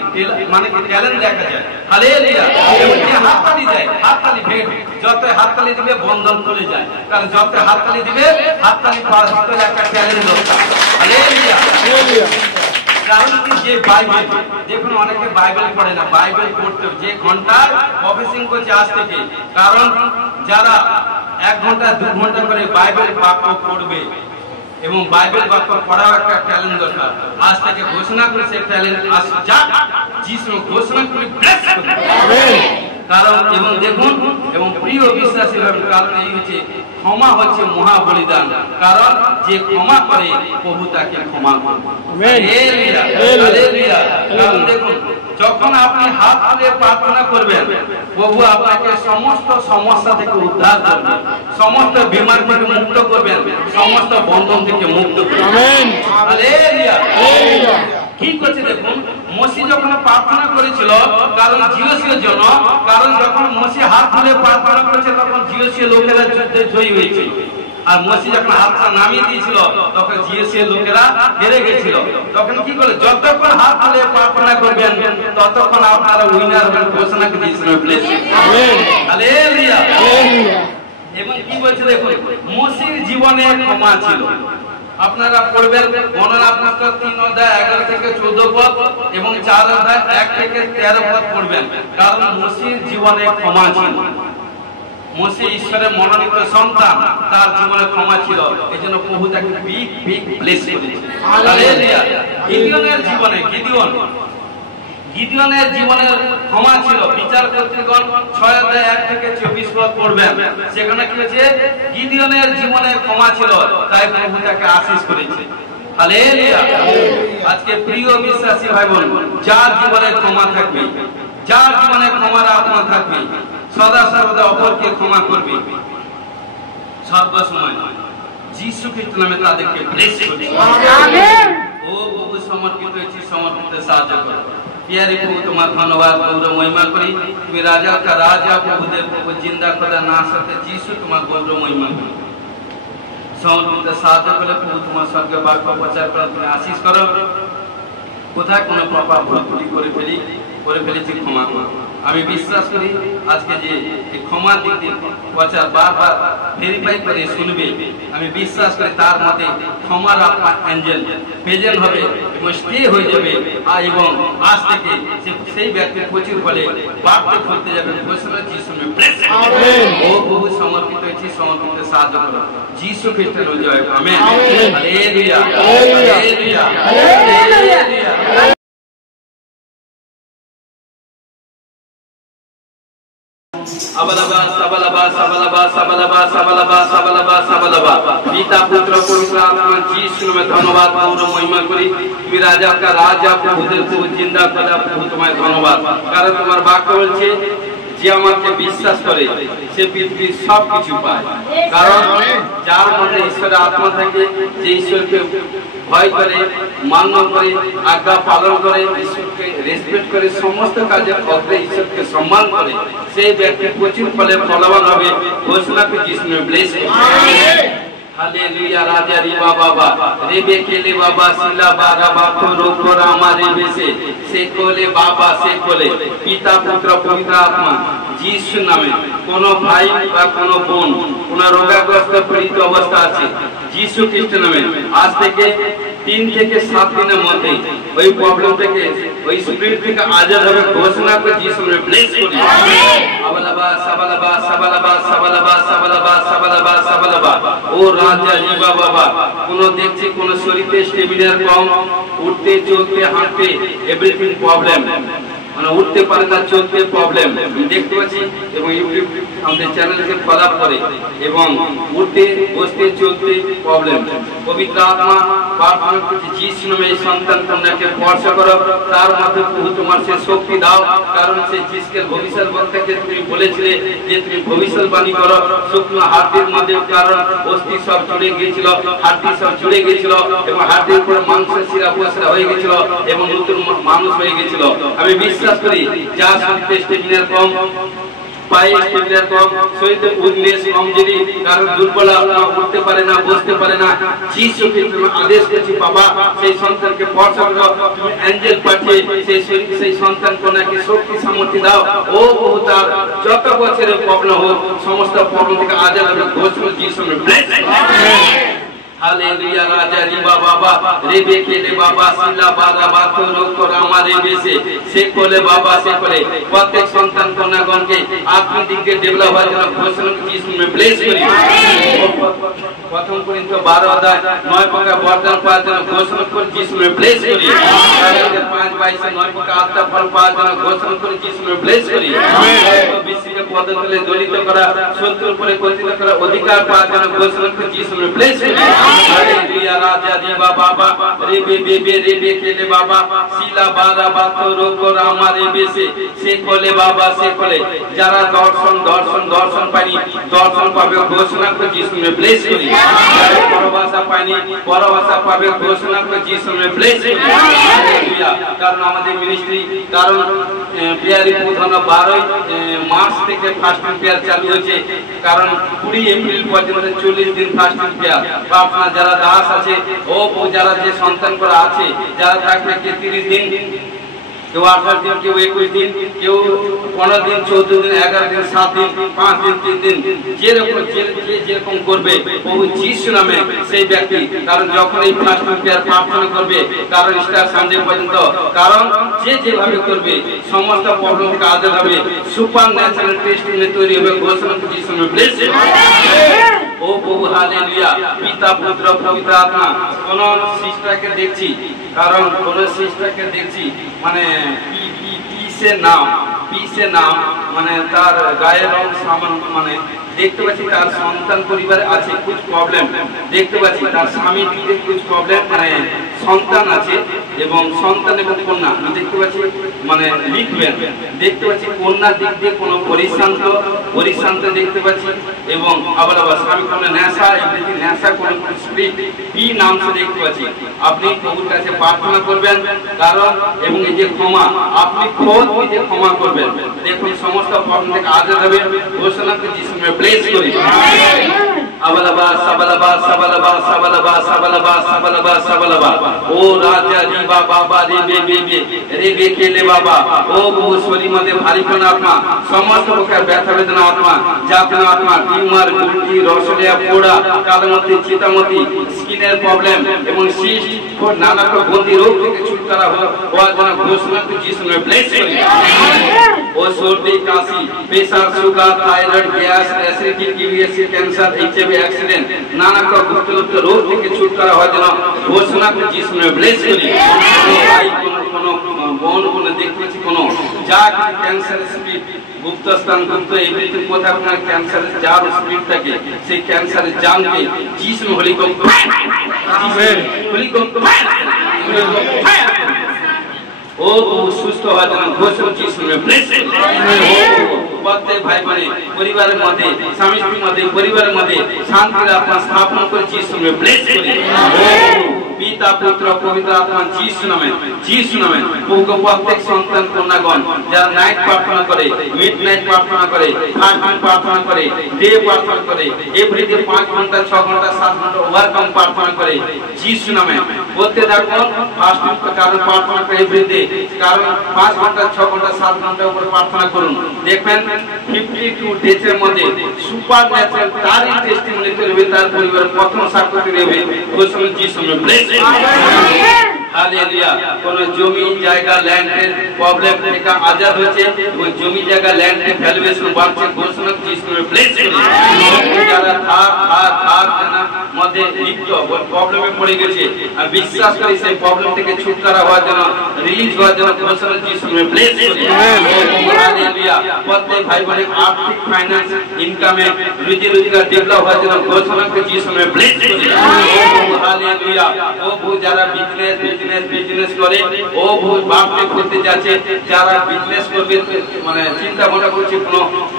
মানে কি ট্যালেন্ট দেখা যায়। হালেলুয়া। এবং যে হাততালি দেয়, হাততালি ভেঙে, যত হাততালি দিবে বন্ধন চলে যায়। কারণ যত হাততালি দিবে, হাততালি পাওয়ার ভিতরে একটা ট্যালেন্ট দরকার। Hallelujah hallelujah. কারণ কি? যে বাইবেল, দেখুন অনেকে বাইবেল পড়ে না, বাইবেল পড়তে যে ঘন্টায় প্রফেসিং করছে আজ থেকে। কারণ যারা 1 ঘন্টা 2 ঘন্টা করে বাইবেল বাক্য পড়বে এবং বাইবেল বাক্য পড়ার একটা ট্যালেন্ট দরকার। আজ থেকে ঘোষণা করে সেই ট্যালেন্ট আজ যাক, যিশু ঘোষণা করে ব্লেস করবে। আমেন। কারণ এবং দেখুন এবং প্রিয় বিশ্বাসী ভাবে, কারণ এই হচ্ছে ক্ষমা হচ্ছে মহা বলিদান। কারণ যে ক্ষমা করে প্রভু তাকে ক্ষমা করবে। Hallelujah hallelujah. কারণ দেখুন যখন আপনি হাত তুলে প্রার্থনা করবেন, প্রভু আপনাকে সমস্ত সমস্যা থেকে উদ্ধার করবেন, সমস্ত বিমার থেকে মুক্ত করবেন, সমস্ত বন্ধন থেকে মুক্ত করবেন। আমেন। Hallelujah hallelujah. কি করছে দেখুন, মসি যখন প্রার্থনা করেছিল কারণ জিওসির জন্য, কারণ যখন মসি হাত তুলে প্রার্থনা করেছে তখন জিওসির লোকেরা যুদ্ধে জয়ী হয়েছিল। আর মসি যখন হাতটা নামিয়ে দিয়েছিল তখন জিএসএ লোকেরা হেরে গেছিল। তখন কি করে, যতক্ষণ হাত তুলে প্রার্থনা করবেন ততক্ষণ আপনারা উইনার হবেন ঘোষণা করে দিয়েছিল। হালেলুয়া। এবং কি বলছে দেখুন, মসির জীবনে ক্ষমা ছিল। আপনারা পড়বেন গণনা পুস্তক 3 অধ্যায় 11 থেকে 14 পদ এবং 4 অধ্যায় 1 থেকে 13 পদ পড়বেন। কারণ মসির জীবনে ক্ষমা ছিল। মসি ঈশ্বরের মনোনীত সন্তান, তার জীবনে ক্ষমা ছিল, এজন্য প্রভু তাকে বিগ ব্লেস করেছে। হালেলুয়া। গিদিওনের জীবনে গিদিওনের জীবনে ক্ষমা ছিল। বিচার কর্তৃগণ 6 অধ্যায় 1 থেকে 24 পদ পড়বেন। সেখানে কি হয়েছে, গিদিওনের জীবনে ক্ষমা ছিল, তাই প্রভু তাকে আশীষ করেছে। হালেলুয়া। আজকে প্রিয় বিশ্বাসী ভাই বোন, যার জীবনে ক্ষমা থাকবে, যার জীবনে ক্ষমার আত্মা থাকবে, সদা সর্বদা অপরকে ক্ষমা করবে, সর্বসময় যিশু খ্রিস্ট নামে তাদেরকে ব্লেস করবে। আমেন। ও প্রভু সমর্পিত হয়েছি, সমর্পিত সাহায্য করো। प्यारे प्रभु तुम्हारा धन्यवाद गौरव महिमा करी। तुम्हें राजा का राजा प्रभु देव प्रभु जिंदा खुदा ना सकते जीसु तुम्हारा गौरव महिमा करी। समर्पित साहाয্য করে প্রভু তোমার স্বর্গে বাক্য প্রচার করে তুমি আশীষ করো। কোথায় কোনো পাপ ভুল ত্রুটি করে ফেলেছি ক্ষমা করো। আমি বিশ্বাস করি আজকে যে ক্ষমা দিতে প্রচার বারবার ভেরিফাই করে শুনবে, আমি বিশ্বাস করি তার মতে ক্ষমার আপনার অ্যাঞ্জেল প্রেজেন্ট হবে এবং স্টে হয়ে যাবে। আর এবং আজ থেকে সেই ব্যক্তির প্রচুর ফলে বাড়তে ফুলতে যাবে। ও বহু সমর্পিত হয়েছি, সমর্পিত সাহায্য করো যিশু খ্রিস্টের জয়। আমেন। হালেলুয়া। হালেলুয়া। হালেলুয়া। अबलबा सबलबा सबलबा सबलबा सबलबा सबलबा सबलबा पिता पुत्र पवित्र आत्मा যিশু में धन्यवाद गौरव महिमा करी। তুমি রাজা का राजा प्रभु देव प्रभु जिंदा खुदा प्रभु तुम्हारे धन्यवाद। কারণ তোমার বাক্য বলছে যে আমাকে বিশ্বাস করে সে পৃথিবীর সব কিছু পায়। কারণ যার মধ্যে ঈশ্বরের আত্মা থাকে, যে ঈশ্বরকে ভয় করে, মান্য করে, আজ্ঞা পালন করে, ঈশ্বরকে রেসপেক্ট করে, সমস্ত কাজে অগ্রে ঈশ্বরকে সম্মান করে, সেই ব্যক্তি প্রচুর ফলে ফলবান হবে। ঘোষণা করে যিশু में ব্লেস করুন। हालेलुया। राजा रिबा बाबा रेबे केले बाबा सिला बारा बापो रोको रामा रेबे से कोले बाबा से कोले पिता पुत्र पवित्र आत्मा যিশু নামে কোন ভাই বা কোন বোন কোন রোগাগ্রস্ত পীড়িত অবস্থা আছে, যিশু খ্রিস্ট নামে আজ থেকে 3 থেকে 7 দিনের মধ্যে ওই প্রবলেম থেকে, ওই স্পিরিট থেকে আজাদ হবে। ঘোষণা করে যিশু নামে ব্লেস করি। আমেন। আবলাবা সাবালাবা সাবালাবা সাবালাবা সাবালাবা সাবালাবা সাবালাবা। ও রাজা জিবা বাবা, কোন দেখছি কোন শরীরে স্টেমিনার কম, উঠতে চলতে হাঁটতে এভরিথিং প্রবলেম, মানে উঠতে পারে না, চলতে প্রবলেম দেখতে পাচ্ছি এবং ইউটিউব আমাদের চ্যানেলকে ফলো করে এবং উঠতে বসতে চলতে প্রবলেম। পবিত্র আত্মা প্রার্থনা করছি যিশু নামে এই সন্তান কন্যাকে স্পর্শ করো, তার মধ্যে প্রভু তোমার সে শক্তি দাও। কারণ সে যিশুকে ভবিষ্যৎবক্তাকে তুমি বলেছিলে যে তুমি ভবিষ্যৎবাণী করো শুকনো হাড়ির মধ্যে, কারণ অস্থি সব জুড়ে গিয়েছিল, হাড়ি সব জুড়ে গিয়েছিল এবং হাড়ির উপরে মাংসের শিরা উপশিরা হয়ে গেছিল এবং নতুন মানুষ হয়ে গেছিল। আমি বিশ্বাস করি যা শরীরে স্টেমিনার কম, পায়ে স্টেমিনার কম, শরীরে উইকনেস কমজোরি, কারণ দুর্বল উঠতে পারে না, বসতে পারে না, যিশু খ্রিস্টের আদেশ করছি বাবা সেই সন্তানকে স্পর্শ করো। তুমি অ্যাঞ্জেল পাঠিয়ে সেই সন্তান কন্যাকে শক্তি সামর্থ্য দাও। ও বহু তার যত বছরের প্রবলেম হোক সমস্ত প্রবলেম থেকে আজাদ হবে। ঘোষণা যিশু में ব্লেস। हालेलुया। राजा रिबा बाबा रेबे केले बाबा सिला बारा बातो रोको रामा रेबे से कोले बाबा से कोले प्रत्येक সন্তান কন্যাগণকে আত্মিক দিকে ডেভেলপ হওয়ার জন্য ঘোষণা যিশু में ব্লেস করি। প্রথম করিন্থ 12 অধ্যায় 9 পদ বরদান পাওয়ার জন্য ঘোষণা করে যিশু में ব্লেস করি। 5:22 9 পদ আত্মা ফল পাওয়ার জন্য ঘোষণা করে যিশু में ব্লেস করি। বিশ্বকে পদতলে দলিত করা, শত্রুর উপরে কর্তৃত্ব করা অধিকার পাওয়ার জন্য ঘোষণা করে যিশু में ব্লেস করি। हालेलुया। राजा जीवा बाबा रेबे बेबे रेबे केले बाबा सिला बारा बातो रोको रामा रेबे से कोले बाबा से कोले যারা দর্শন পায়নি দর্শন পাবে ঘোষণা করে যিশু নামে ব্লেস করি। পরভাষা পায়নি পরভাষা পাবে ঘোষণা করে যিশু নামে ব্লেস করি। হালেলুয়া। কারণ আমাদের মিনিস্ট্রি কারণ প্রেয়ারি প্রধান 12 মার্চ থেকে ফাস্টিং প্রেয়ার চালু হয়েছে। কারণ 20 এপ্রিল পর্যন্ত 40 দিন ফাস্টিং প্রেয়ার প্রার্থনা। যারা দাস আছে ও যারা যে সন্তান করা আছে যারা থাকবে 30 দিন, কেউ 18 দিন, কেউ 21 দিন, কেউ 15 দিন, 14 দিন, 11 দিন, 7 দিন, 5 দিন, 3 দিন, যেরকম করবে প্রভু যিশু নামে সেই ব্যক্তি। কারণ যখন এই ফাস্টিং প্রেয়ার প্রার্থনা করবে কারণ স্টার সানডে পর্যন্ত, কারণ যে যেভাবে করবে সমস্ত প্রবলেম কাজ হবে, সুপার ন্যাচারাল টেস্টিংয়ে তৈরি হবে। ঘোষণা যিশু নামে ব্লেস ও প্রভু। হালেলুয়া। পিতা পুত্র পবিত্র আত্মা। কোন সিস্টারকে দেখছি, কারণ কোন সিস্টারকে দেখছি মানে পিসে নাম মানে তার গায়ের রং সামান মানে দেখতে পাচ্ছি তার সন্তান পরিবারে আছে কুछ প্রবলেম, দেখতে পাচ্ছি তার স্বামী দিকে कुछ প্রবলেম মানে সন্তান আছে এবং সন্তান এবং কন্যা দেখতে পাচ্ছি মানে লিখবেন, দেখতে পাচ্ছি কন্যার দিক দিয়ে কোনো পরিশান্ত দেখতে পাচ্ছি এবং আবার স্বামী কোনো নেশা এমনি নেশা কোনো স্পিরিট কি নাম से দেখতে পাচ্ছি। আপনি প্রভুর কাছে প্রার্থনা করবেন কারণ এবং এই যে ক্ষমা আপনি খোদ নিজে ক্ষমা করবেন। দেখুন সমস্ত প্রবলেম থেকে আজাদ হবে। ঘোষণা করে যিশু নামে ব্লেস করি। আবালাবা সাবালাবা সাবালাবা সাবালাবা সাবালাবা সাবালাবা সাবালাবা ও রাজা রি বাবা রে কেলে বাবা ও শরীর মধ্যে ভারীপন আত্মা সমস্ত প্রকার ব্যথা বেদনা আত্মা যাতনা আত্মা টিউমার গুটি রসলিয়া পোড়া কালমতি চিতামতি স্কিনের প্রবলেম এবং সিস্ট ও নানা রকম গন্ধি রোগ থেকে ছুটকারা হওয়ার জন্য ঘোষণা করে যিশু নামে ব্লেস করি। ও সর্দি কাশি pressure sugar thyroid gas acidity কিউএসি ক্যান্সার এইচআইভি অ্যাক্সিডেন্ট নানা রকম গুপ্ত রোগ থেকে ছুটকারা হওয়ার জন্য ঘোষণা করে যিশু নামে ব্লেস করি। কোনো বোন কোনো দেখতেছি কোনো যা ক্যান্সার স্পিরিট গুপ্ত স্থান গুপ্ত এমনিতে কোথাও কোনো ক্যান্সার যার স্পিরিট থাকে সেই ক্যান্সারের জানকে যিশু হোলি কম হোলি কম ও সুস্থ হওয়ার জন্য ঘোষণা যিশু নামে ব্লেস প্রত্যেক ভাই বোনে পরিবারের মধ্যে স্বামী স্ত্রীর মধ্যে পরিবারের মধ্যে শান্তির আত্মা স্থাপন করে যিশু নামে ব্লেস করি। পিতা পুত্র পবিত্র আত্মা যিশু নামে প্রত্যেক সন্তান কন্যাগণ যারা নাইট প্রার্থনা করে মিড নাইট প্রার্থনা করে ফাস্টিং প্রার্থনা করে ডে প্রার্থনা করে এভরিডে 5 ঘন্টা 6 ঘন্টা 7 ঘন্টা ওভারকাম প্রার্থনা করে যিশু নামে বলতে থাকুন। ফাস্টিং কারণ প্রার্থনা করে এভরিডে কারণ 5 ঘন্টা 6 ঘন্টা 7 ঘন্টা উপর প্রার্থনা করুন। দেখবেন 52 ডেজ এর মধ্যে সুপার ন্যাচারাল তার টেস্টিমনি করবে তার পরিবার প্রথম সাক্ষ্য দেবে। ঘোষণা যিশু নামে ব্লেস। হালেলুয়া। কোন জমি জায়গা ল্যান্ডের প্রবলেম থেকে আজাদ হয়েছে এবং জমি জায়গা ল্যান্ডের ভ্যালুয়েশন বাড়ছে। ঘোষণা যিশু নামে ব্লেস করি। যারা ধার দেনা মধ্যে লিপ্ত প্রবলেমে পড়ে গেছে আর বিশ্বাস করি সেই প্রবলেম থেকে ছুটকারা হওয়ার জন্য রিলিজ হওয়ার জন্য ঘোষণা যিশু নামে ব্লেস করি। হালেলুয়া। প্রত্যেক ভাই বোনের আর্থিক ফাইন্যান্স ইনকামে রুজি রোজগার ডেভেলপ হওয়ার জন্য ঘোষণা করে যিশু নামে ব্লেস করি। হালেলুয়া। ও যারা বিজনেস করে ও বাপকে করতে যাচ্ছে যারা বিজনেস করবে মানে চিন্তা ভাবনা করছে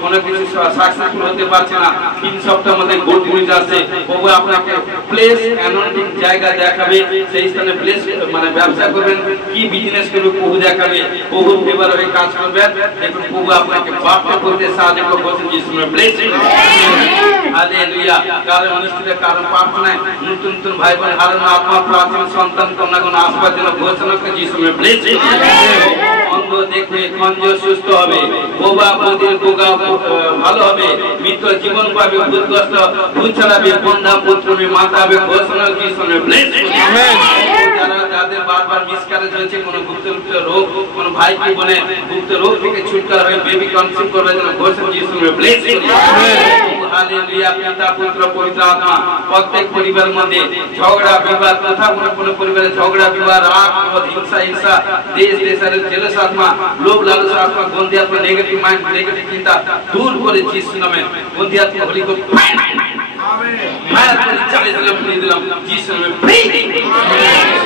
কোনো কিছু সাকসেসফুল হতে পারছে না 3 সপ্তাহের মধ্যে গুড নিউজ আসছে। প্রভু আপনাকে প্লেস অ্যানোইন্টিং জায়গা দেখাবে সেই স্থানে প্লেস মানে ব্যবসা করবেন কি বিজনেস করবে প্রভু দেখাবে। প্রভু ফেভার হয়ে কাজ করবেন। দেখুন প্রভু আপনাকে বাপকে করতে সাহায্য করবে যিশু নামে ব্লেস। হালেলুয়া। কারণ অনুষ্ঠিত কারণ প্রার্থনায় নতুন ভাই বোন হারানো আত্মা প্রাচীন সন্তান কন্যাগণ আসবার জন্য ঘোষণা করে যিশু নামে ব্লেস। অন্ধ দেখবে খঞ্জ সুস্থ হবে বোবা বধির গোগা ভালো হবে মৃত জীবন পাবে ভূতগ্রস্ত ভূত ছাড়াবে বন্ধা পুত্রমে মাতা হবে। ঘোষণা যিশু নামে ব্লেস। যারা যাদের বারবার মিসক্যারেজ হয়েছে কোনো গুপ্ত রোগ কোনো ভাই কি বোনে গুপ্ত রোগ থেকে ছুটকারা হয়ে বেবি কনসিভ করবার জন্য ঘোষণা যিশু নামে ব্লেস। হালেলুয়া। পিতা পুত্র পবিত্র আত্মা প্রত্যেক পরিবারের মধ্যে ঝগড়া বিবাদ তথা কোনো পরিবারে ঝগড়া বিবাদ রাগ ক্রোধ হিংসা দেশের জেলাস আত্মা লোভ লালসা আত্মা গন্ধি আত্মা নেগেটিভ মাইন্ড নেগেটিভ চিন্তা দূর করে যিশু নামে গন্ধি আত্মা হোলি গো মায়ের করে চালিয়ে দিলাম যিশু নামে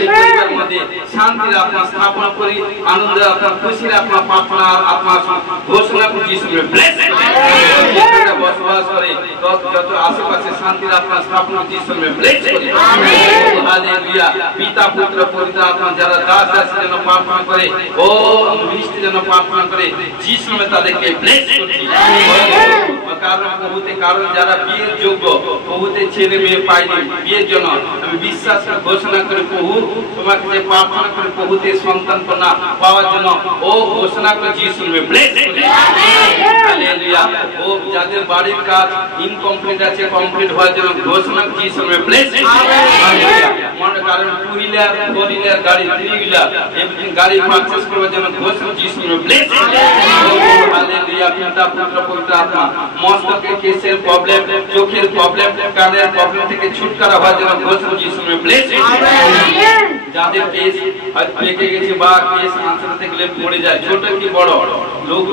পরিবারের মধ্যে শান্তির আত্মা স্থাপনা করি আনন্দের আত্মা খুশির আত্মা প্রার্থনা আত্মা ঘোষণা করে যিশু নামে ব্লেস। বসবাস যত আশেপাশে শান্তির আত্মা স্থাপন যিশুর নামে ব্লেস করি আমেন হালেলুয়া পিতা পুত্র পবিত্র আত্মা যারা দাস দাসী যেন প্রার্থনা করে ও মিষ্টি যেন প্রার্থনা করে যিশুর নামে তাদেরকে ব্লেস করছি কারণ যারা বিয়ের যোগ্য প্রভুতে ছেলে মেয়ে পায়নি বিয়ের জন্য আমি বিশ্বাস করে ঘোষণা করে প্রভু তোমাকে যে প্রার্থনা করে প্রভুতে সন্তান কন্যা পাওয়ার জন্য ও ঘোষণা করে যিশুর নামে ব্লেস করি হালেলুয়া ও যাদের বাড়ির কাজ ইনকমপ্লিট আছে কমপ্লিট হওয়ার জন্য ঘোষণা করে যিশুর নামে ব্লেস হালেলুয়া মনে কারণ টু হুইলার ফোর হুইলার গাড়ি থ্রি হুইলার এভরিথিং গাড়ি পারচেজ করার জন্য ঘোষণা যিশুর নামে ব্লেস হালেলুয়া পিতা পুত্র পবিত্র আত্মা মস্তকের কেসের প্রবলেম চোখের প্রবলেম কানের প্রবলেম থেকে ছুটকারা হওয়ার জন্য ঘোষণা যিশুর নামে ব্লেস আমেন যাদের কেস পেকে গেছে বা কেস আনসারতে গেলে পড়ে যায় ছোট কি বড় লোক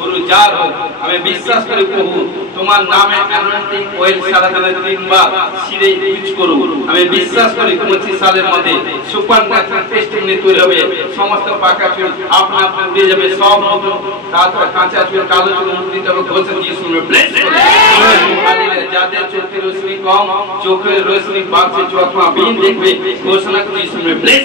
গুরু যার হোক আমি বিশ্বাস করি প্রভু তোমার নামে অ্যানোইন্টিং অয়েল সারা দিনে 3 বার শিরে ইউজ করো আমি বিশ্বাস করি 25 সালের মধ্যে সুপারন্যাচুরাল টেস্টিমনি তৈরি হবে সমস্ত পাকা চুল আপনা আপনি উড়ে যাবে সব নতুন তারপর কাঁচা চুল কালো চুল উঠতে হবে ঘোষণা যিশুর নামে ব্লেস হালেলুয়া যাদের চোখের রোশনি কম চোখের রোশনি বাড়ছে চোখমা বিন দেখবে ঘোষণা করি যিশুর নামে ব্লেস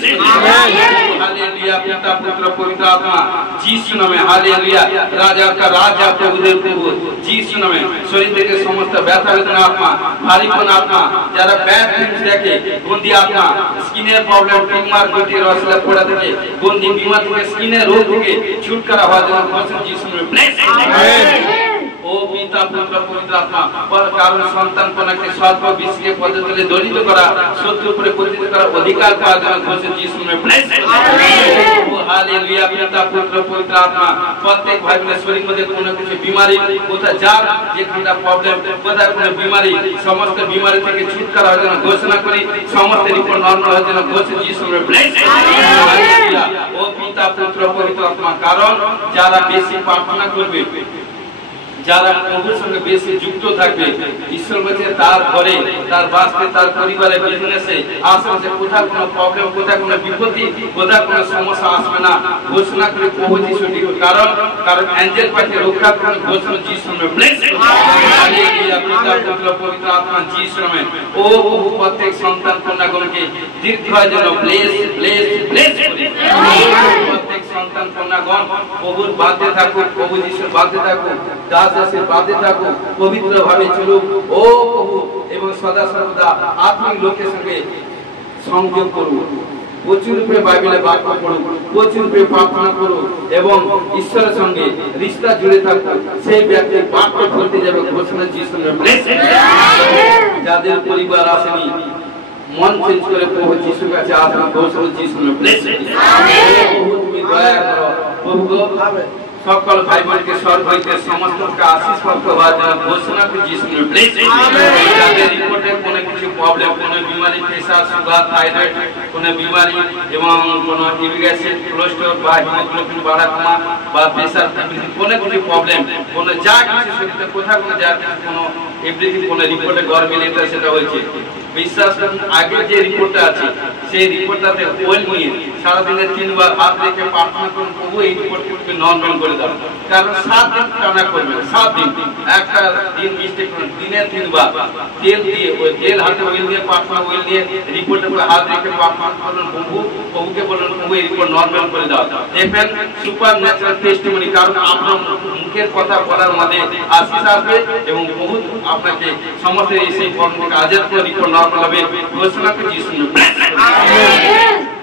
হালেলুয়া পিতা পুত্র পবিত্র আত্মা যিশুর নামে হালেলুয়া রাজা का राजा प्रभुदेव प्रभु যিশুর নামে শরীর থেকে সমস্ত ব্যথা বেদনা আত্মা ভারীপন আত্মা যারা ব্যাড থিংস দেখে গন্দি আত্মা স্কিনের প্রবলেম টিউমার গটি রসলা পড়া থেকে গন্দি বিমার থেকে স্কিনের রোগ থেকে ছুটকারা হওয়ার জন্য ঘোষণা যিশুর নামে ব্লেস ও পিতা পুত্র পবিত্র আত্মা কারণ সন্তান কন্যাকে স্বল্প বিষকে পদ্ধতিতে দলিত করা শত্রু উপরে পতিত করা অধিকার পাওয়ার জন্য ঘোষণা যিশুর নামে ব্লেস হালেলুয়া পিতা পুত্র পবিত্র আত্মা প্রত্যেক ভাই বোনের শরীর মধ্যে কোনো কিছু বিমারি কোথায় যার যেখানটা প্রবলেম কোথায় কোনো বিমারি সমস্ত বিমারি থেকে ছুটকারা হওয়ার জন্য ঘোষণা করি সমস্ত রিপোর্ট নরমাল হওয়ার জন্য ঘোষণা যিশুর নামে ব্লেস হালেলুয়া ও পিতা পুত্র পবিত্র আত্মা কারণ যারা বেশি প্রার্থনা করবে যারা প্রভুর সঙ্গে বেশি যুক্ত থাকবে ঈশ্বর বলছে তার ঘরে তার বাসে তার পরিবারে বিজনেসে আশেপাশে কোথাও কোনো প্রবলেম কোথাও কোনো বিপত্তি কোথাও কোনো সমস্যা আসবে না ঘোষণা করে প্রভু যিশু কারণ অ্যাঞ্জেল পাঠিয়ে রক্ষা করে ঘোষণা যিশুর নামে ব্লেস হালেলুয়া পিতা পুত্র পবিত্র আত্মা যিশুর নামে ও প্রভু প্রত্যেক সন্তান কন্যাগণকে দীর্ঘায়ু যেন ব্লেস ব্লেস ব্লেস প্রত্যেক সন্তান কন্যাগণ প্রভুর বাধ্যে থাকুক প্রভু যিশুর বাধ্যে থাকুক দাসের বাধ্যে থাকুক পবিত্র ভাবে চলুক ও প্রভু এবং সদা সর্বদা আত্মিক লোকের সঙ্গে সংযোগ করুন প্রচুর রূপে বাইবেলে বাক্য পড়ুন প্রচুর রূপে প্রার্থনা করুন এবং ঈশ্বরের সঙ্গে রিশতা জুড়ে থাকুন সেই ব্যক্তি বাক্য ফলতে যাবে ঘোষণা যিশুর নামে ব্লেস যাদের পরিবার আসেনি মন চেঞ্জ করে প্রভু যিশুর কাছে আসুন ঘোষণা যিশুর নামে ব্লেস প্রভু তুমি দয়া করো প্রভু সকল ভাই বোনকে স্বর্গ হইতে সমস্তকে আশীষ প্রাপ্ত হওয়ার জন্য ঘোষণা করে যিশুর নামে ব্লেস যাদের রিপোর্টে কোনো কিছু প্রবলেম কোনো বিমারি প্রেসার সুগার থাইরয়েড কোনো বিমারি এবং কোনো ইউরিক অ্যাসিড কোলেস্টেরল বা হিমোগ্লোবিন বাড়া কমা বা প্রেসার কোনো কিছু প্রবলেম কোনো যা কিছু শরীরে কোথাও কোনো যা কিছু কোনো এভরিথিং কোনো রিপোর্টে গড়মিল এটা সেটা হয়েছে বিশ্বাস করুন আগে যে রিপোর্টটা আছে সেই রিপোর্টটাতে ওয়েল নিয়ে সারাদিনে 3 বার হাত রেখে প্রার্থনা করুন প্রভু এই রিপোর্টকে নরমাল করে দাও কারণ 7 দিন টানা করবেন 7 দিন একটা দিন মিস্টেক করুন দিনে 3 বার তেল দিয়ে ওই তেল হাতে ওয়েল দিয়ে প্রার্থনা ওয়েল দিয়ে রিপোর্টের উপর হাত রেখে প্রার্থনা করুন প্রভুকে বলুন প্রভু এই রিপোর্ট নরমাল করে দাও দেখবেন সুপার ন্যাচারাল টেস্টিমনি কারণ আপনার মুখের কথা বলার মধ্যে আশীষ আসবে এবং প্রভু আপনাকে সমস্ত এই সেই প্রবলেম থেকে আজাদ করে রিপোর্ট নরমাল হবে ঘোষণা করে যিশুর নামে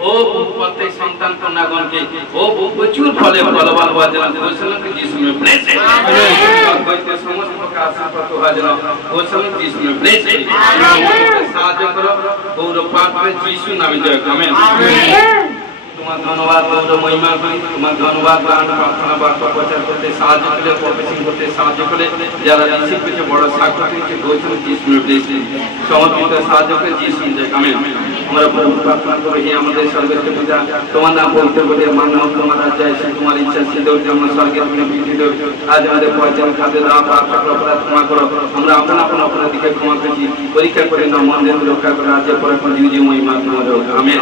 ও প্রত্যেক সন্তান কন্যাগণকে ও প্রচুর ফলে ফলবান হওয়ার জন্য ঘোষণা করে যিশুর নামে ব্লেস হইতে সমস্ত কাজ প্রাপ্ত হওয়ার জন্য ঘোষণা করে যিশুর নামে ব্লেস সাহায্য করো গৌরব পাঠ করে যিশুর নামে জয় আমেন তোমার ধন্যবাদ গৌরব মহিমা করি তোমার ধন্যবাদ প্রার্থনা বাক্য প্রচার করতে সাহায্য করলে প্রফেসিং করতে সাহায্য করলে যারা রিসিভ করেছে বড় সাক্ষাৎ ঘোষণা যিশুর নামে ব্লেস সমর্পিত সাহায্য করে যিশুর জয় আমেন আমরা প্রভু প্রার্থনা করি হে আমাদের স্বর্গস্থ পিতা, তোমার নাম পবিত্র করে মান্য হোক, তোমার রাজ্য আসে, তোমার ইচ্ছা সিদ্ধ হোক যেমন স্বর্গে তুমি পৃথিবীতে হোক। আজ আমাদের পয়সা খাদ্য দেওয়া পাপ অপরাধ ক্ষমা করো, আমরা আপন আপন অপরাধীকে ক্ষমা করেছি, পরীক্ষা করে না মন্দির রক্ষা করে রাজ্যে পরে জীব মহিমা তোমার হোক। আমেন।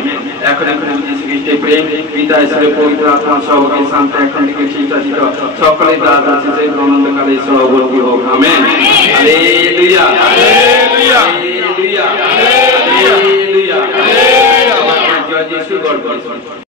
এখন যীশু খ্রিস্টের প্রেম, পিতা হিসেবে পবিত্র আত্মার সহযোগী শান্তি এখন থেকে শিক্ষাচিত সকলে দাস আছে সেই অনন্তকালে সহবর্তী হোক। Amen. Hallelujah hallelujah hallelujah hallelujah. জয় যিশু, গড ব্লেস।